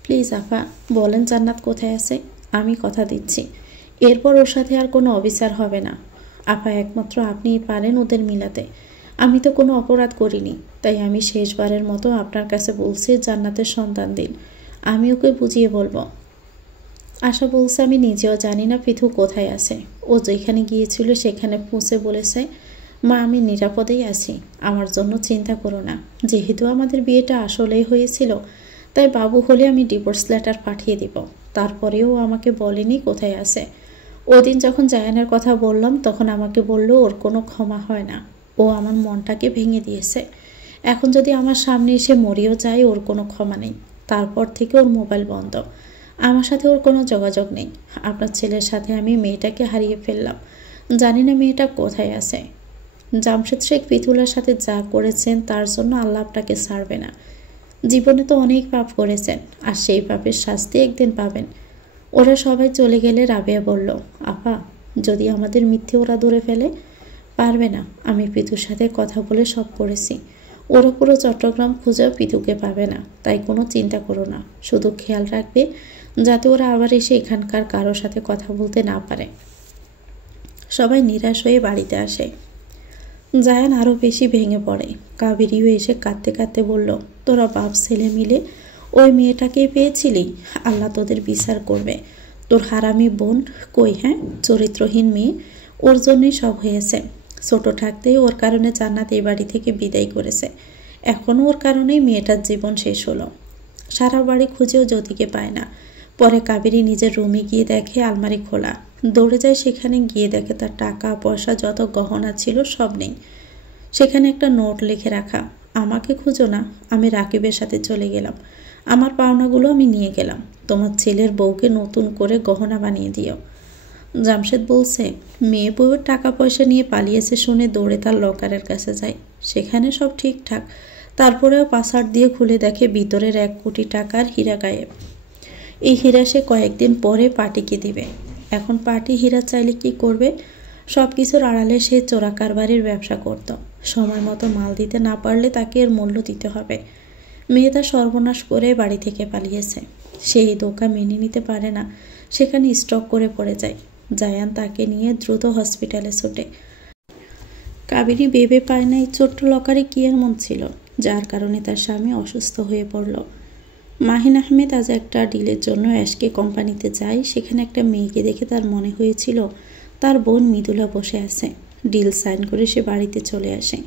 প্লিজ আপা বলেন জান্নাত কোথায় আছে, আমি কথা দিচ্ছি এরপর ওর সাথে আর কোনো অবিচার হবে না। আপা একমাত্র আপনিই পারেন ওদের মিলাতে। আমি তো কোনো অপরাধ করিনি, তাই আমি শেষবারের মতো আপনার কাছে বলছি জান্নাতের সন্তান দিন, আমি ওকে বুঝিয়ে বলবো। আশা বলছে, আমি নিজেও জানি না পৃথু কোথায় আছে। ও যেখানে গিয়েছিল সেখানে পৌঁছে বলেছে, মা আমি নিরাপদেই আছি, আমার জন্য চিন্তা করো না। যেহেতু আমাদের বিয়েটা আসলেই হয়েছিল, তাই বাবু হলে আমি ডিভোর্স লেটার পাঠিয়ে দিব, তারপরেও আমাকে বলেনি কোথায় আছে। ওদিন যখন জায়ানের কথা বললাম তখন আমাকে বলল ওর কোনো ক্ষমা হয় না, ও আমার মনটাকে ভেঙে দিয়েছে। এখন যদি আমার সামনে এসে মরেও যায় ওর কোনো ক্ষমা নেই। তারপর থেকে ওর মোবাইল বন্ধ, আমার সাথে ওর কোনো যোগাযোগ নেই। আপনার ছেলের সাথে আমি মেয়েটাকে হারিয়ে ফেললাম, জানি না মেয়েটা কোথায় আছে। জামশেদ শেখ পিতুলার সাথে যা করেছেন তার জন্য আল্লাহ আপনাকে ছাড়বে না। জীবনে তো অনেক পাপ করেছেন, আর সেই পাপের শাস্তি একদিন পাবেন। ওরা সবাই চলে গেলে রাবেয়া বলল, আপা যদি আমাদের মিথ্যে ওরা ধরে ফেলে? পারবে না, আমি পিতুর সাথে কথা বলে সব করেছি। ওরা পুরো চট্টগ্রাম খুঁজেও পিতুকে পাবে না, তাই কোনো চিন্তা করো না। শুধু খেয়াল রাখবে যাতে ওরা আবার এসে এখানকার কারোর সাথে কথা বলতে না পারে। সবাই নিরাশ হয়ে বাড়িতে আসে। জায়ান আরও বেশি ভেঙে পড়ে। কাবেরীও এসে কাঁদতে কাঁদতে বলল, তোরা বাপ ছেলে মিলে ওই মেয়েটাকে পেয়েছিলি, আল্লাহ তোদের বিচার করবে। তোর হারামি বোন কই? হ্যাঁ, চরিত্রহীন মেয়ে, ওর জন্যই সব হয়েছে। ছোট থাকতেই ওর কারণে জান্নাত এই বাড়ি থেকে বিদায় করেছে, এখনও ওর কারণেই মেয়েটার জীবন শেষ হলো। সারা বাড়ি খুঁজেও জ্যোতিকে পায় না। পরে কাবেরী নিজের রুমে গিয়ে দেখে আলমারি খোলা, দৌড়ে যায় সেখানে, গিয়ে দেখে তার টাকা পয়সা যত গহনা ছিল সব নেই। সেখানে একটা নোট লিখে রাখা, আমাকে খুঁজো না, আমি রাকিবের সাথে চলে গেলাম, আমার পাওনাগুলো আমি নিয়ে গেলাম, তোমার ছেলের বউকে নতুন করে গহনা বানিয়ে দিও। জামশেদ বলছে, মেয়ে বউয়ের টাকা পয়সা নিয়ে পালিয়েছে শুনে দৌড়ে তার লকারের কাছে যায়। সেখানে সব ঠিকঠাক, তারপরেও পাসওয়ার্ড দিয়ে খুলে দেখে ভিতরের 1 কোটি টাকার হীরা গায়েব। এই হীরা সে কয়েকদিন পরে পার্টিকে দিবে। এখন পার্টি হীরা চাইলে কি করবে? সব কিছুর আড়ালে সে চোরা কারবারির ব্যবসা করত। সময় মতো মাল দিতে না পারলে তাকে এর মূল্য দিতে হবে। মেয়ে তার সর্বনাশ করে বাড়ি থেকে পালিয়েছে। সেই ধোঁকা মেনে নিতে পারে না, সেখানে স্ট্রোক করে পড়ে যায়। জায়ান তাকে নিয়ে দ্রুত হসপিটালে ছোটে। কাবেরী ভেবে পায় না এই ছোট্ট লকারে কি এমন ছিল যার কারণে তার স্বামী অসুস্থ হয়ে পড়ল। মাহিন আহমেদ আজ একটা ডিলের জন্য অ্যাশকে কোম্পানিতে যায়। সেখানে একটা মেয়েকে দেখে তার মনে হয়েছিল তার বোন মৃদুলা বসে আছে। ডিল সাইন করে সে বাড়িতে চলে আসে।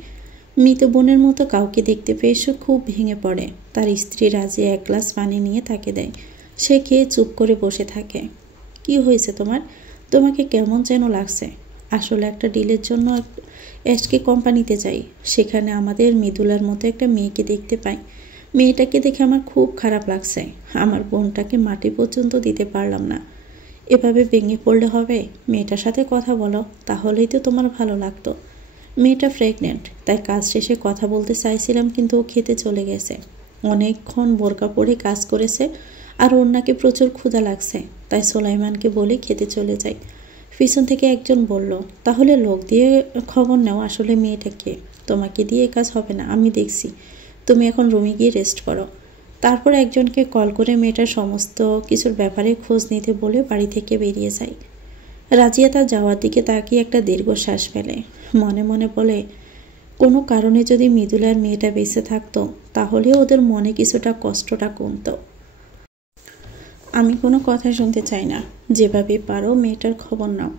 মৃত বোনের মতো কাউকে দেখতে পেয়ে সে খুব ভেঙে পড়ে। তার স্ত্রী রাজি 1 গ্লাস পানি নিয়ে তাকে দেয়। সে খেয়ে চুপ করে বসে থাকে। কি হয়েছে তোমার? তোমাকে কেমন যেন লাগছে? আসলে একটা ডিলের জন্য অ্যাশকে কোম্পানিতে যাই, সেখানে আমাদের মৃদুলার মতো একটা মেয়েকে দেখতে পাই। মেয়েটাকে দেখে আমার খুব খারাপ লাগছে। আমার বোনটাকে মাটি পর্যন্ত দিতে পারলাম না। এভাবে ভেঙে পড়লে হবে? মেয়েটার সাথে কথা বলো, তাহলেই তো তোমার ভালো লাগতো। মেয়েটা প্রেগনেন্ট, তাই কাজ শেষে কথা বলতে চাইছিলাম, কিন্তু ও খেতে চলে গেছে। অনেকক্ষণ বোরকা পরে কাজ করেছে, আর ওর নাকি প্রচুর ক্ষুধা লাগছে, তাই সোলাইমানকে বলে খেতে চলে যাই। পিছন থেকে একজন বলল, তাহলে লোক দিয়ে খবর নাও, আসলে মেয়েটা কে? তোমাকে দিয়ে কাজ হবে না, আমি দেখছি। তুমি এখন রুমে গিয়ে রেস্ট করো। তারপর একজনকে কল করে মেয়েটার সমস্ত কিছুর ব্যাপারে খোঁজ নিতে বলে বাড়ি থেকে বেরিয়ে যায়। রাজিয়া তার যাওয়ার দিকে তাকিয়ে একটা দীর্ঘশ্বাস ফেলে। মনে মনে বলে, কোনো কারণে যদি মৃদুলার মেয়েটা বেঁচে থাকতো তাহলে ওদের মনে কিছুটা কষ্টটা কমতো। আমি কোনো কথা শুনতে চাই না, যেভাবে পারো মেয়েটার খবর নাও।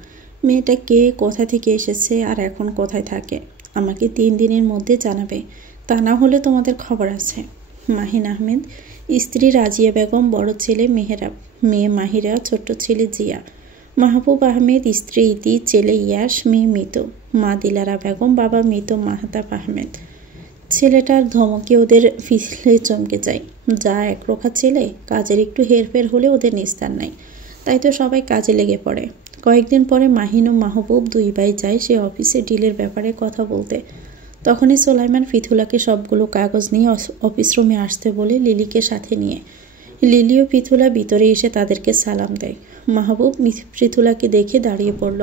মেয়েটা কে, কোথা থেকে এসেছে, আর এখন কোথায় থাকে, আমাকে 3 দিনের মধ্যে জানাবে, তা না হলে তোমাদের খবর আছে। মাহিন আহমেদ, স্ত্রী রাজিয়া বেগম, বড় ছেলে মেহরাব, মেয়ে মাহিরা, ছোট্ট ছেলে জিয়া। মাহবুব আহমেদ, স্ত্রী ইতি, ছেলে ইয়াস, মেয়ে মিতু। মা দিলারা বেগম, বাবা মৃত মাহতাব আহমেদ। ছেলেটার ধমকে ওদের ফিসলে চমকে যায়। যা একরোখা ছেলে, কাজের একটু হেরফের হলে ওদের নিস্তার নাই, তাই তো সবাই কাজে লেগে পড়ে। কয়েকদিন পরে মাহিন ও মাহবুব 2 ভাই যায় সে অফিসে ডিলের ব্যাপারে কথা বলতে। তখনই সোলাইমান ফিথুলাকে সবগুলো কাগজ নিয়ে অফিস রুমে আসতে বলে লিলিকে সাথে নিয়ে। লিলি ও ফিথুলা ভিতরে এসে তাদেরকে সালাম দেয়। মাহবুব ফিথুলাকে দেখে দাঁড়িয়ে পড়ল।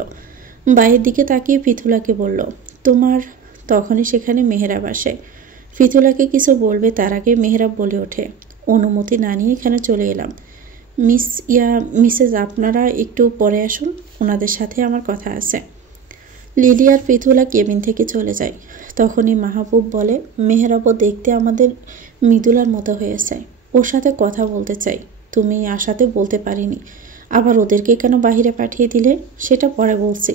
বাইরের দিকে তাকিয়ে ফিথুলাকে বলল, তোমার? তখনই সেখানে মেহরাব আসে। ফিথুলাকে কিছু বলবে তার আগে মেহরাব বলে ওঠে, অনুমতি না নিয়ে এখানে চলে এলাম। মিসেস আপনারা একটু পরে আসুন, ওনাদের সাথে আমার কথা আছে। লিলি আর ফিথুলা কেবিন থেকে চলে যায়। তখনই মাহবুব বলে, মেহরাবও দেখতে আমাদের মৃদুলার মতো হয়েছে, ওর সাথে কথা বলতে চাই। তুমি আশাতে বলতে পারিনি, আবার ওদেরকে কেন বাহিরে পাঠিয়ে দিলে সেটা পরে বলছি।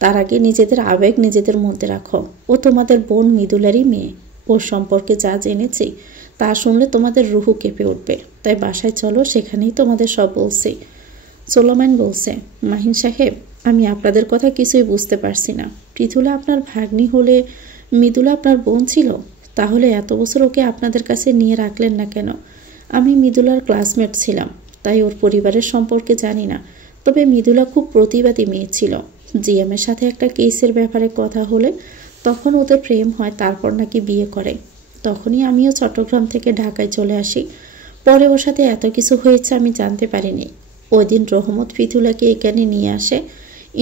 তার আগে নিজেদের আবেগ নিজেদের মধ্যে রাখো। ও তোমাদের বোন মৃদুলারই মেয়ে। ওর সম্পর্কে যা জেনেছি তা শুনলে তোমাদের রুহু কেঁপে উঠবে। তাই বাসায় চলো, সেখানেই তোমাদের সব বলছি। সোলোম্যান বলছে, মাহিন সাহেব, আমি আপনাদের কথা কিছুই বুঝতে পারছি না। পৃথুলা আপনার ভাগ্নি হলে মৃদুলা আপনার বোন ছিল, তাহলে এত বছর ওকে আপনাদের কাছে নিয়ে রাখলেন না কেন? আমি মৃদুলার ক্লাসমেট ছিলাম, তাই ওর পরিবারের সম্পর্কে জানি না। তবে মৃদুলা খুব প্রতিবাদী মেয়ে ছিল। জিএমের সাথে একটা কেসের ব্যাপারে কথা হলে তখন ওদের প্রেম হয়, তারপর নাকি বিয়ে করে। তখনই আমিও চট্টগ্রাম থেকে ঢাকায় চলে আসি। পরে ওর সাথে এত কিছু হয়েছে আমি জানতে পারিনি। ওই দিন রহমত পৃথুলাকে এখানে নিয়ে আসে।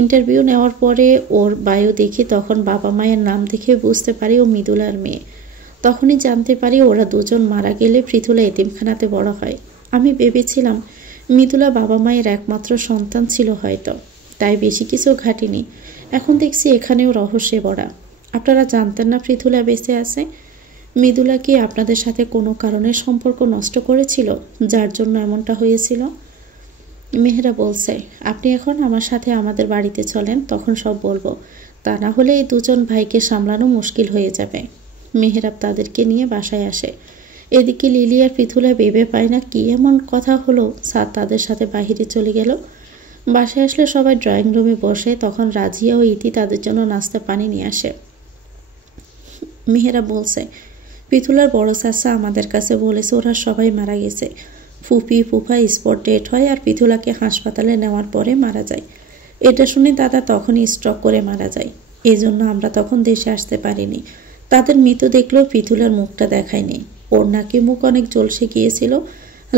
ইন্টারভিউ নেওয়ার পরে ওর বায়ো দেখি, তখন বাবা মায়ের নাম দেখে বুঝতে পারি ও মৃদুলার মেয়ে। তখনই জানতে পারি ওরা দুজন মারা গেলে পৃথুলা এতিমখানাতে বড় হয়। আমি ভেবেছিলাম মৃদুলা বাবা মায়ের একমাত্র সন্তান ছিল হয়তো, তাই বেশি কিছু ঘাটিনি। এখন দেখছি এখানেও রহস্যে ভরা। আপনারা জানতেন না পৃথুলা বেঁচে আছে? মৃদুলা কি আপনাদের সাথে কোনো কারণে সম্পর্ক নষ্ট করেছিল, যার জন্য এমনটা হয়েছিল? মেহেরা বলছে, আপনি এখন আমার সাথে আমাদের বাড়িতে চলেন, তখন সব বলবো। তা না হলে এই দুজন ভাইকে সামলানো মুশকিল হয়ে যাবে। মেহেরাব তাদেরকে নিয়ে বাসায় আসে। এদিকে লিলি আর পৃথুলা ভেবে পায় না কি এমন কথা হলো, স্যার তাদের সাথে বাহিরে চলে গেল। বাসায় আসলে সবাই ড্রয়িং রুমে বসে, তখন রাজিয়া ও ইতি তাদের জন্য নাস্তা পানি নিয়ে আসে। মেহেরাব বলছে, পৃথুলার বড় চাচা আমাদের কাছে বলেছে ওরা সবাই মারা গেছে। ফুপি ফুফা স্পট ডেট হয় আর পৃথুলাকে হাসপাতালে নেওয়ার পরে মারা যায়। এটা শুনে দাদা তখনই স্ট্রোক করে মারা যায়। এজন্য আমরা তখন দেশে আসতে পারিনি। তাদের মৃত দেখলেও পৃথুলার মুখটা দেখায়নি। ওর নাকি মুখ অনেক জলসে গিয়েছিল।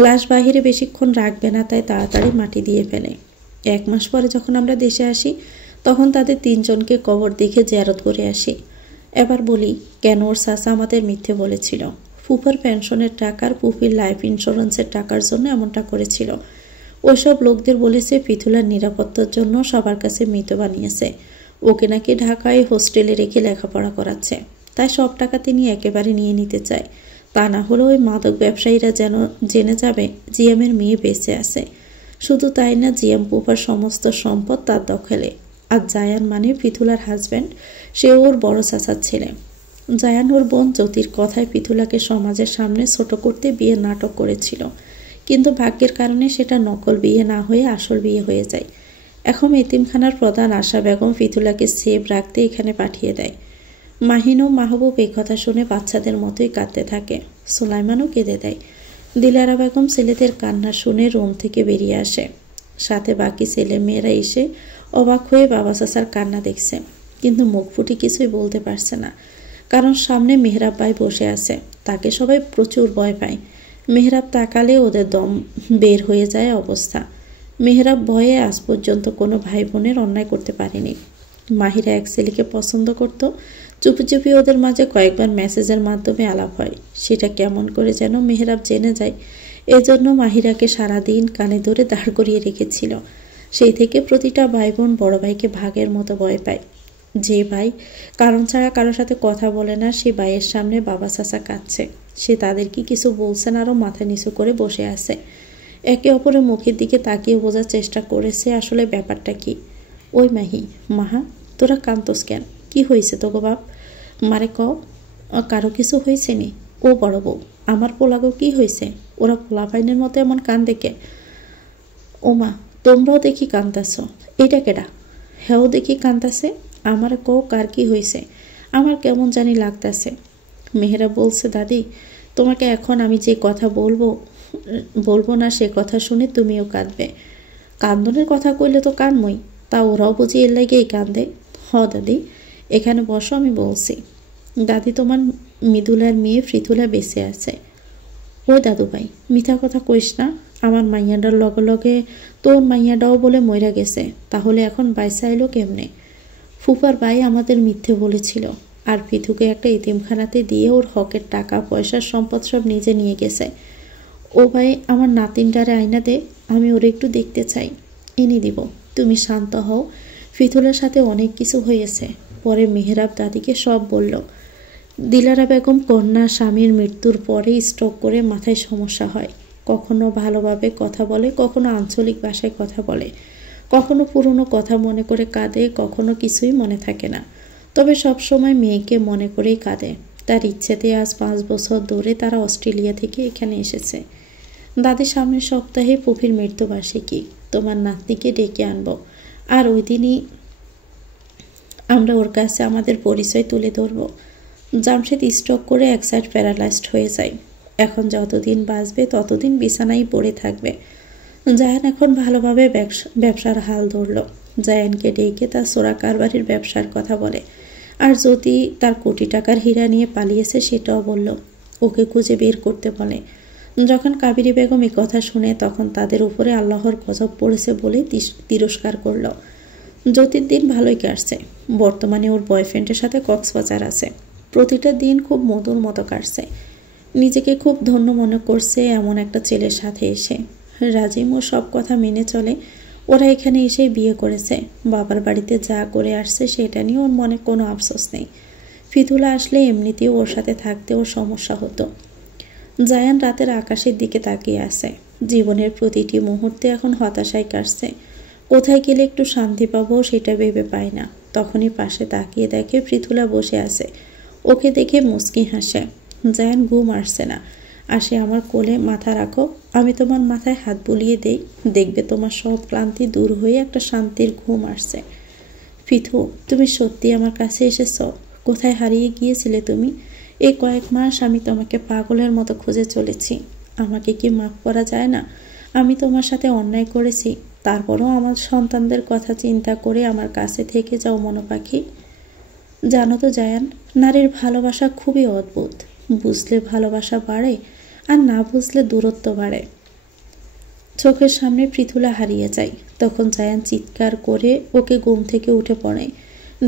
লাশ বাহিরে বেশিক্ষণ রাখবে না, তাই তাড়াতাড়ি মাটি দিয়ে ফেলে। 1 মাস পরে যখন আমরা দেশে আসি, তখন তাদের 3 জনকে কবর দেখে জিয়ারত করে আসি। এবার বলি কেন ওর চাচা আমাদের মিথ্যে বলেছিল। ফুফার পেনশনের টাকার, পুফির লাইফ ইন্স্যুরেন্সের টাকার জন্য এমনটা করেছিল। ওইসব লোকদের বলেছে পৃথুলার নিরাপত্তার জন্য সবার কাছে মৃত বানিয়েছে। ওকে নাকি ঢাকায় হোস্টেলে রেখে লেখাপড়া করাচ্ছে, তাই সব টাকা তিনি একেবারে নিয়ে নিতে চায়। তা না হলে ওই মাদক ব্যবসায়ীরা যেন জেনে যাবে জিএমের মেয়ে বেঁচে আছে। শুধু তাই না, জিএম পুফার সমস্ত সম্পদ তার দখলে। আর জায়ান মানে পৃথুলার হাজব্যান্ড, সে ওর বড় চাচার ছেলে। জায়ান ওর বোন জ্যোতির কথায় পৃথুলাকে সমাজের সামনে ছোট করতে বিয়ের নাটক করেছিল, কিন্তু ভাগ্যের কারণে সেটা নকল বিয়ে না হয়ে আসল বিয়ে হয়ে যায়। এখন এতিমখানার প্রধান আশা বেগম পৃথুলাকে সেভ রাখতে এখানে পাঠিয়ে দেয়। মাহিন ও মাহবুব এই কথা শুনে বাচ্চাদের মতোই কাঁদতে থাকে। সুলাইমানও কেঁদে দেয়। দিলারা বেগম ছেলেদের কান্না শুনে রুম থেকে বেরিয়ে আসে। সাথে বাকি ছেলে মেয়েরা এসে অবাক হয়ে বাবা চাচার কান্না দেখছে, কিন্তু মুখ ফুটে কিছুই বলতে পারছে না, কারণ সামনে মেহরাব ভাই বসে আছে। তাকে সবাই প্রচুর ভয় পায়। মেহরাব তাকালে ওদের দম বের হয়ে যায় অবস্থা। মেহরাব ভয়ে আজ পর্যন্ত কোনো ভাই বোনের অন্যায় করতে পারেনি। মাহিরা এক ছেলেকে পছন্দ করত। চুপি চুপি ওদের মাঝে কয়েকবার মেসেজের মাধ্যমে আলাপ হয়। সেটা কেমন করে যেন মেহরাব জেনে যায়। এজন্য মাহিরাকে সারাদিন কানে ধরে দাঁড় করিয়ে রেখেছিল। সেই থেকে প্রতিটা ভাই বোন বড় ভাইকে ভাগের মতো ভয় পায়। যে ভাই কারণ ছাড়া কারোর সাথে কথা বলে না, সে ভাইয়ের সামনে বাবা চাচা কাঁদছে। সে তাদেরকে কিছু বলছে না, আরও মাথা নিচু করে বসে আছে। একে অপরের মুখের দিকে তাকিয়ে বোঝার চেষ্টা করেছে আসলে ব্যাপারটা কি। ওই মাহি, মাহা, তোরা কান্তস কেন? কি হয়েছে তোগো বাপ? মারে ক, কারো কিছু হয়েছে নি? ও বড় বউ, আমার পোলাগো কি হয়েছে? ওরা পোলা ভাইনের মতো এমন কান দেখে? ও মা, তোমরাও দেখি কান্দাছ। এটা কেডা? হ্যাঁ দেখি কান্দাছে। আমার কো, কার কি হয়েছে? আমার কেমন জানি লাগতেছে। মেহেরা বলছে, দাদি, তোমাকে এখন আমি যে কথা বলবো না সে কথা শুনে তুমিও কাঁদবে। কান্দনের কথা কইলে তো কানমই, তা ওরাও বুঝি এর লাগেই কান্দে। হ দাদি, এখানে বসো, আমি বলছি। দাদি, তোমার মৃদুলার মেয়ে পৃথুলা বেঁচে আছে। ওই দাদু ভাই, মিথ্যা কথা কইস না। আমার মাইয়াডার লগে লগে তোর মাইয়াডাও বলে মইরা গেছে, তাহলে এখন বাইসা এলো কেমনে? ফুফার ভাই আমাদের মিথ্যে বলেছিল, আর পৃথুকে একটা এতিমখানাতে দিয়ে ওর হকের টাকা পয়সা সম্পদ সব নিজে নিয়ে গেছে। ও ভাই, আমার নাতিনটারে আয়না দে, আমি ওরে একটু দেখতে চাই। এনে দিব, তুমি শান্ত হও। পৃথুলার সাথে অনেক কিছু হয়েছে। পরে মেহরাব দাদিকে সব বলল। দিলারা বেগম কন্যা স্বামীর মৃত্যুর পরে স্ট্রোক করে মাথায় সমস্যা হয়। কখনো ভালোভাবে কথা বলে, কখনো আঞ্চলিক ভাষায় কথা বলে, কখনো পুরনো কথা মনে করে কাঁদে, কখনো কিছুই মনে থাকে না। তবে সব সময় মেয়েকে মনে করেই কাঁদে। তার ইচ্ছেতে আজ 5 বছর ধরে তারা অস্ট্রেলিয়া থেকে এখানে এসেছে। দাদি সামনের সপ্তাহে পুফির মৃত্যুবার্ষিকী, তোমার নাতনিকে ডেকে আনবো, আর ওই দিনই আমরা ওর কাছে আমাদের পরিচয় তুলে ধরবো। জামশেদ স্ট্রোক করে এক সাইড প্যারালাইজড হয়ে যায়। এখন যতদিন বাঁচবে ততদিন বিছানায় পড়ে থাকবে। জায়ান এখন ভালোভাবে ব্যবসার হাল ধরল। জায়ানকে ডেকে তার চোরা কারবারির ব্যবসার কথা বলে, আর যদি তার কোটি টাকার হীরা নিয়ে পালিয়েছে সেটাও বলল। ওকে খুঁজে বের করতে বলে। যখন কাবেরী বেগম এই কথা শুনে তখন তাদের উপরে আল্লাহর গজব পড়েছে বলে তিরস্কার করল। জ্যোতির দিন ভালোই কাটছে। বর্তমানে ওর বয়ফ্রেন্ডের সাথে কক্সবাজার আছে। প্রতিটা দিন খুব মধুর মতো কাটছে। নিজেকে খুব ধন্য মনে করছে এমন একটা ছেলের সাথে এসে। রাজিম ওর সব কথা মেনে চলে। ওরা এখানে এসে বিয়ে করেছে। বাবার বাড়িতে যা করে আসছে সেটা নিয়ে ওর মনে কোনো আফসোস নেই। ফিতুলা আসলে এমনিতেও ওর সাথে থাকতে ওর সমস্যা হতো। জায়ান রাতের আকাশের দিকে তাকিয়ে আছে। জীবনের প্রতিটি মুহূর্তে এখন হতাশায় কাটছে। কোথায় গেলে একটু শান্তি পাবো সেটা ভেবে পায় না। তখনই পাশে তাকিয়ে দেখে ফিতুলা বসে আছে। ওকে দেখে মুচকি হাসে। জায়ান ঘুম আসছে না। আসে আমার কোলে মাথা রাখো, আমি তোমার মাথায় হাত বুলিয়ে দেই, দেখবে তোমার সব ক্লান্তি দূর হয়ে একটা শান্তির ঘুম আসছে। ফিথু, তুমি সত্যি আমার কাছে এসেছ? কোথায় হারিয়ে গিয়েছিলে তুমি? এই কয়েক মাস আমি তোমাকে পাগলের মতো খুঁজে চলেছি। আমাকে কি মাফ করা যায় না? আমি তোমার সাথে অন্যায় করেছি, তারপরও আমার সন্তানদের কথা চিন্তা করে আমার কাছে থেকে যাও মনোপাখি। জানো তো জায়ান, নারীর ভালোবাসা খুবই অদ্ভুত। বুঝলে ভালোবাসা বাড়ে, আর না বুঝলে দূরত্ব বাড়ে। চোখের সামনে পৃথুলা হারিয়ে যায়। তখন জায়ান চিৎকার করে ওকে ঘুম থেকে উঠে পড়ে।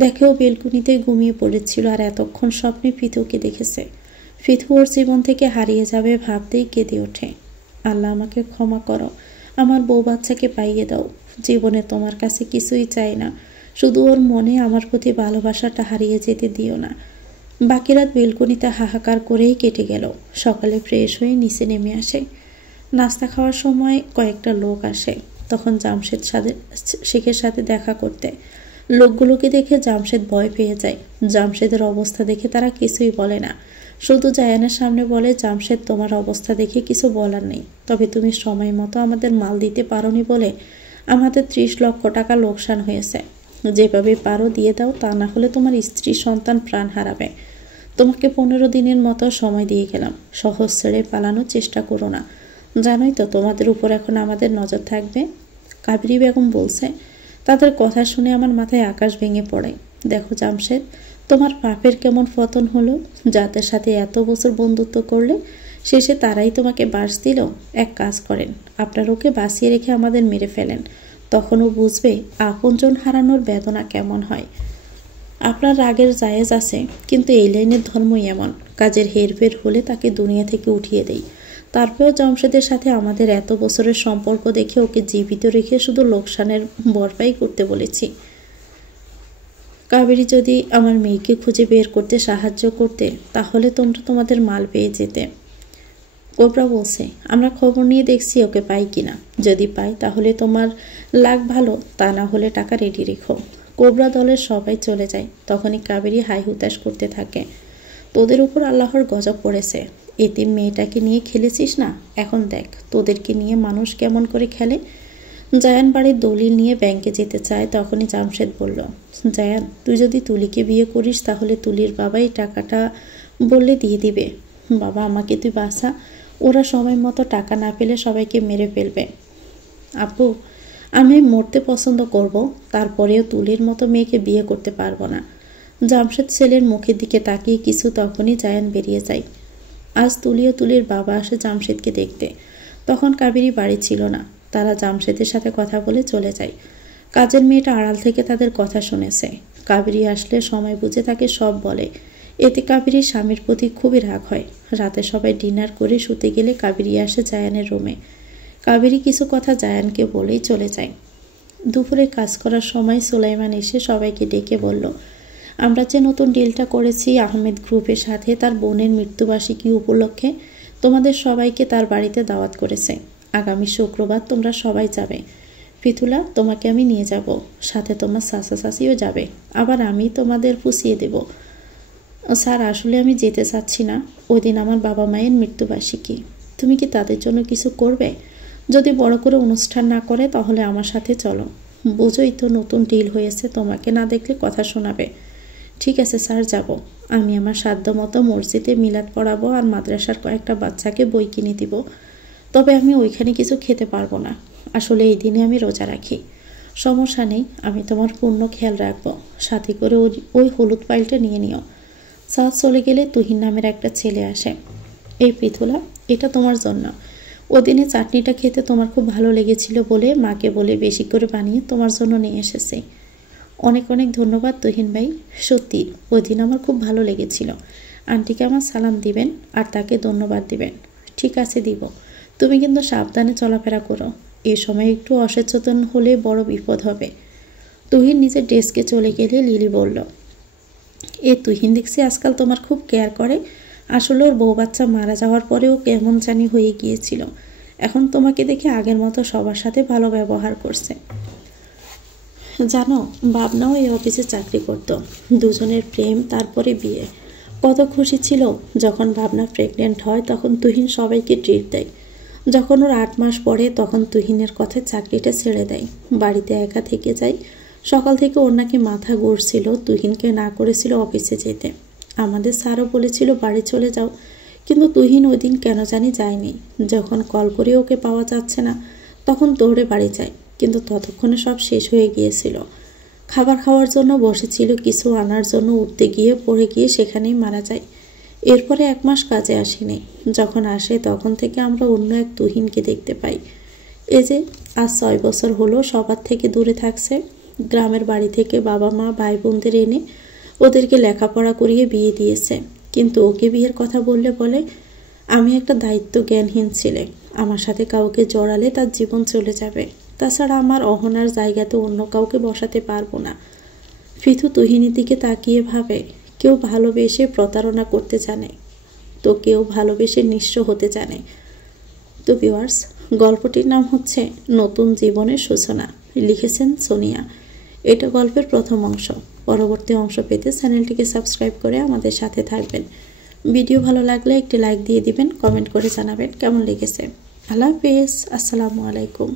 দেখে ও বেলকুনিতে ঘুমিয়ে পড়েছিল, আর এতক্ষণ স্বপ্নে ফিথুকে দেখেছে। ফিথু ওর জীবন থেকে হারিয়ে যাবে ভাবতেই কেঁদে ওঠে। আল্লাহ, আমাকে ক্ষমা করো, আমার বউ বাচ্চাকে পাইয়ে দাও। জীবনে তোমার কাছে কিছুই চাই না, শুধু ওর মনে আমার প্রতি ভালোবাসাটা হারিয়ে যেতে দিও না। বাকি রাত বেলকনিতে হাহাকার করেই কেটে গেল। সকালে ফ্রেশ হয়ে নিচে নেমে আসে। নাস্তা খাওয়ার সময় কয়েকটা লোক আসে। তখন জামশেদ শেখের সাথে দেখা করতে। লোকগুলোকে দেখে জামশেদ ভয় পেয়ে যায়। জামশেদের অবস্থা দেখে তারা কিছুই বলে না, শুধু জায়ানের সামনে বলে, জামশেদ, তোমার অবস্থা দেখে কিছু বলার নেই, তবে তুমি সময় মতো আমাদের মাল দিতে পারোনি বলে আমাদের 30 লক্ষ টাকা লোকসান হয়েছে। যেভাবে পারো দিয়ে দাও, তা না হলে তোমার স্ত্রী সন্তান প্রাণ হারাবে। তোমাকে 15 দিনের মতো সময় দিয়ে গেলাম, সহজ ছেড়ে পালানোর চেষ্টা করো না। জানোই তো তোমাদের উপর এখন আমাদের নজর থাকবে। কাবেরী বেগম বলছে। তাদের কথা শুনে আমার মাথায় আকাশ ভেঙে পড়ে। দেখো জামশেদ, তোমার পাপের কেমন পতন হলো। যাদের সাথে এত বছর বন্ধুত্ব করলে শেষে তারাই তোমাকে বাস দিল। এক কাজ করেন, আপনার ওকে বাঁচিয়ে রেখে আমাদের মেরে ফেলেন, তখনও বুঝবে আপনজন হারানোর বেদনা কেমন হয়। আপনার রাগের জায়েজ আছে, কিন্তু এই লাইনের ধর্মই এমন, কাজের হেরফের হলে তাকে দুনিয়া থেকে উঠিয়ে দেই। তারপরেও জামশেদের সাথে আমাদের এত বছরের সম্পর্ক দেখে ওকে জীবিত রেখে শুধু লোকসানের ভরপাই করতে বলেছি। কাবেরী যদি আমার মেয়েকে খুঁজে বের করতে সাহায্য করতে, তাহলে তোমরা তোমাদের মাল পেয়ে যেতে। কোবরা বলছে, আমরা খবর নিয়ে দেখছি ওকে পাই কিনা। যদি পাই তাহলে তোমার লাগ ভালো, তা না হলে টাকা রেডি রেখো। কোবরা দলের সবাই চলে যায়। তখনই কাবেরী হাই হুতাশ করতে থাকে। তোদের উপর আল্লাহর গজব পড়েছে। এতিম মেয়েটাকে নিয়ে খেলেছিস না, এখন দেখ তোদেরকে নিয়ে মানুষ কেমন করে খেলে। জায়ান বাড়ির দলিল নিয়ে ব্যাংকে যেতে চায়। তখনই জামশেদ বলল, জায়ান, তুই যদি তুলিকে বিয়ে করিস তাহলে তুলির বাবাই টাকাটা বললে দিয়ে দিবে। বাবা, আমাকে তুই বাঁচা, ওরা সময় মতো টাকা না পেলে সবাইকে মেরে ফেলবে। আপু, আমি মরতে পছন্দ করব, তারপরেও তুলির মতো মেয়েকে বিয়ে করতে পারবো না। জামশেদ ছেলের মুখের দিকে তাকিয়ে কিছু, তখনই জায়ান বেরিয়ে যায়। আজ তুলিও তুলির বাবা আসে জামশেদকে দেখতে। তখন কাবেরী বাড়ি ছিল না। তারা জামশেদের সাথে কথা বলে চলে যায়। কাজের মেয়েটা আড়াল থেকে তাদের কথা শুনেছে। কাবেরী আসলে সময় বুঝে তাকে সব বলে। এতে কাবেরীর স্বামীর প্রতি খুবই রাগ হয়। রাতে সবাই ডিনার করে শুতে গেলে কাবেরী আসে জায়ানের রুমে। কাবেরী কিছু কথা জায়ানকে বলেই চলে যায়। দুপুরে কাজ করার সময় সুলাইমান এসে সবাইকে ডেকে বলল, আমরা যে নতুন ডিলটা করেছি আহমেদ গ্রুপের সাথে, তার বোনের মৃত্যুবার্ষিকী উপলক্ষে তোমাদের সবাইকে তার বাড়িতে দাওয়াত করেছে। আগামী শুক্রবার তোমরা সবাই যাবে। ফিতুলা, তোমাকে আমি নিয়ে যাব, সাথে তোমার চাচা চাচিও যাবে, আবার আমি তোমাদের পুষিয়ে দেব। স্যার আসলে আমি যেতে চাচ্ছি না, ওই দিন আমার বাবা মায়ের মৃত্যুবার্ষিকী। তুমি কি তাদের জন্য কিছু করবে? যদি বড় করে অনুষ্ঠান না করে তাহলে আমার সাথে চলো। বুঝোই তো নতুন ডিল হয়েছে, তোমাকে না দেখলে কথা শোনাবে। ঠিক আছে স্যার, যাব। আমি আমার সাধ্যমতো মসজিদে মিলাদ পড়াবো আর মাদ্রাসার কয়েকটা বাচ্চাকে বই কিনে দিব। তবে আমি ওইখানে কিছু খেতে পারবো না, আসলে এই দিনে আমি রোজা রাখি। সমস্যা নেই, আমি তোমার পূর্ণ খেয়াল রাখবো। সাথে করে ওই হলুদ ফাইলটা নিয়ে নিও। সাদ চলে গেলে তুহিন নামের একটা ছেলে আসে। এই পৃথুলা, এটা তোমার জন্য। ওদিনে চাটনিটা খেতে তোমার খুব ভালো লেগেছিল বলে মাকে বলে বেশি করে বানিয়ে তোমার জন্য নিয়ে এসেছি। অনেক অনেক ধন্যবাদ তুহিন ভাই, সত্যি ওই দিন আমার খুব ভালো লেগেছিল। আন্টিকে আমার সালাম দিবেন আর তাকে ধন্যবাদ দিবেন। ঠিক আছে, দিব। তুমি কিন্তু সাবধানে চলাফেরা করো, এ সময় একটু অসচেতন হলে বড় বিপদ হবে। তুহিন নিজের ডেস্কে চলে গেলে লিলি বলল, তুহিন দেখছি আজকাল তোমার খুব কেয়ার করে। আসলে ওর বউ বাচ্চা মারা যাওয়ার পরেও কেমন জানি হয়ে গিয়েছিল, এখন তোমাকে দেখে আগের মতো সবার সাথে ভালো ব্যবহার করছে। জানো, ভাবনাও এই অফিসে চাকরি করত, দুজনের প্রেম, তারপরে বিয়ে। কত খুশি ছিল যখন ভাবনা প্রেগনেন্ট হয়, তখন তুহিন সবাইকে ট্রিট দেয়। যখন ওর 8 মাস পরে তখন তুহিনের কথায় চাকরিটা ছেড়ে দেয়, বাড়িতে একা থেকে যায়। সকাল থেকে ওর নাকি মাথা ঘুরছিল, তুহিনকে না করেছিল অফিসে যেতে। আমাদের স্যারও বলেছিল বাড়ি চলে যাও, কিন্তু তুহিন ওই দিন কেন জানি যায়নি। যখন কল করে ওকে পাওয়া যাচ্ছে না তখন দৌড়ে বাড়ি যায়, কিন্তু ততক্ষণে সব শেষ হয়ে গিয়েছিল। খাবার খাওয়ার জন্য বসেছিল, কিছু আনার জন্য উঠতে গিয়ে পড়ে গিয়ে সেখানেই মারা যায়। এরপরে 1 মাস কাজে আসেনি। যখন আসে তখন থেকে আমরা অন্য এক তুহিনকে দেখতে পাই। এই যে আজ 6 বছর হলো সবার থেকে দূরে থাকছে। গ্রামের বাড়ি থেকে বাবা মা ভাই বোনদের এনে ওদেরকে লেখাপড়া করিয়ে বিয়ে দিয়েছে, কিন্তু ওকে বিয়ের কথা বললে বলে আমি একটা দায়িত্ব জ্ঞানহীন ছেলে, আমার সাথে কাউকে জড়ালে তার জীবন চলে যাবে। তাছাড়া আমার অহনার জায়গাতে অন্য কাউকে বসাতে পারবো না। পৃথু তুহিনের দিকে তাকিয়ে ভাবে, কেউ ভালোবেসে প্রতারণা করতে জানে, তো কেউ ভালোবেসে নিঃস্ব হতে জানে। তো ভিউয়ার্স, গল্পটির নাম হচ্ছে নতুন জীবনের সূচনা, লিখেছেন সোনিয়া। এটা গল্পের প্রথম অংশ। পরবর্তী অংশ পেতে চ্যানেলটিকে সাবস্ক্রাইব করে আমাদের সাথে থাকবেন। ভিডিও ভালো লাগলে একটি লাইক দিয়ে দিবেন, কমেন্ট করে জানাবেন কেমন লেগেছে। আল্লাহ হাফেজ, আসসালামু আলাইকুম।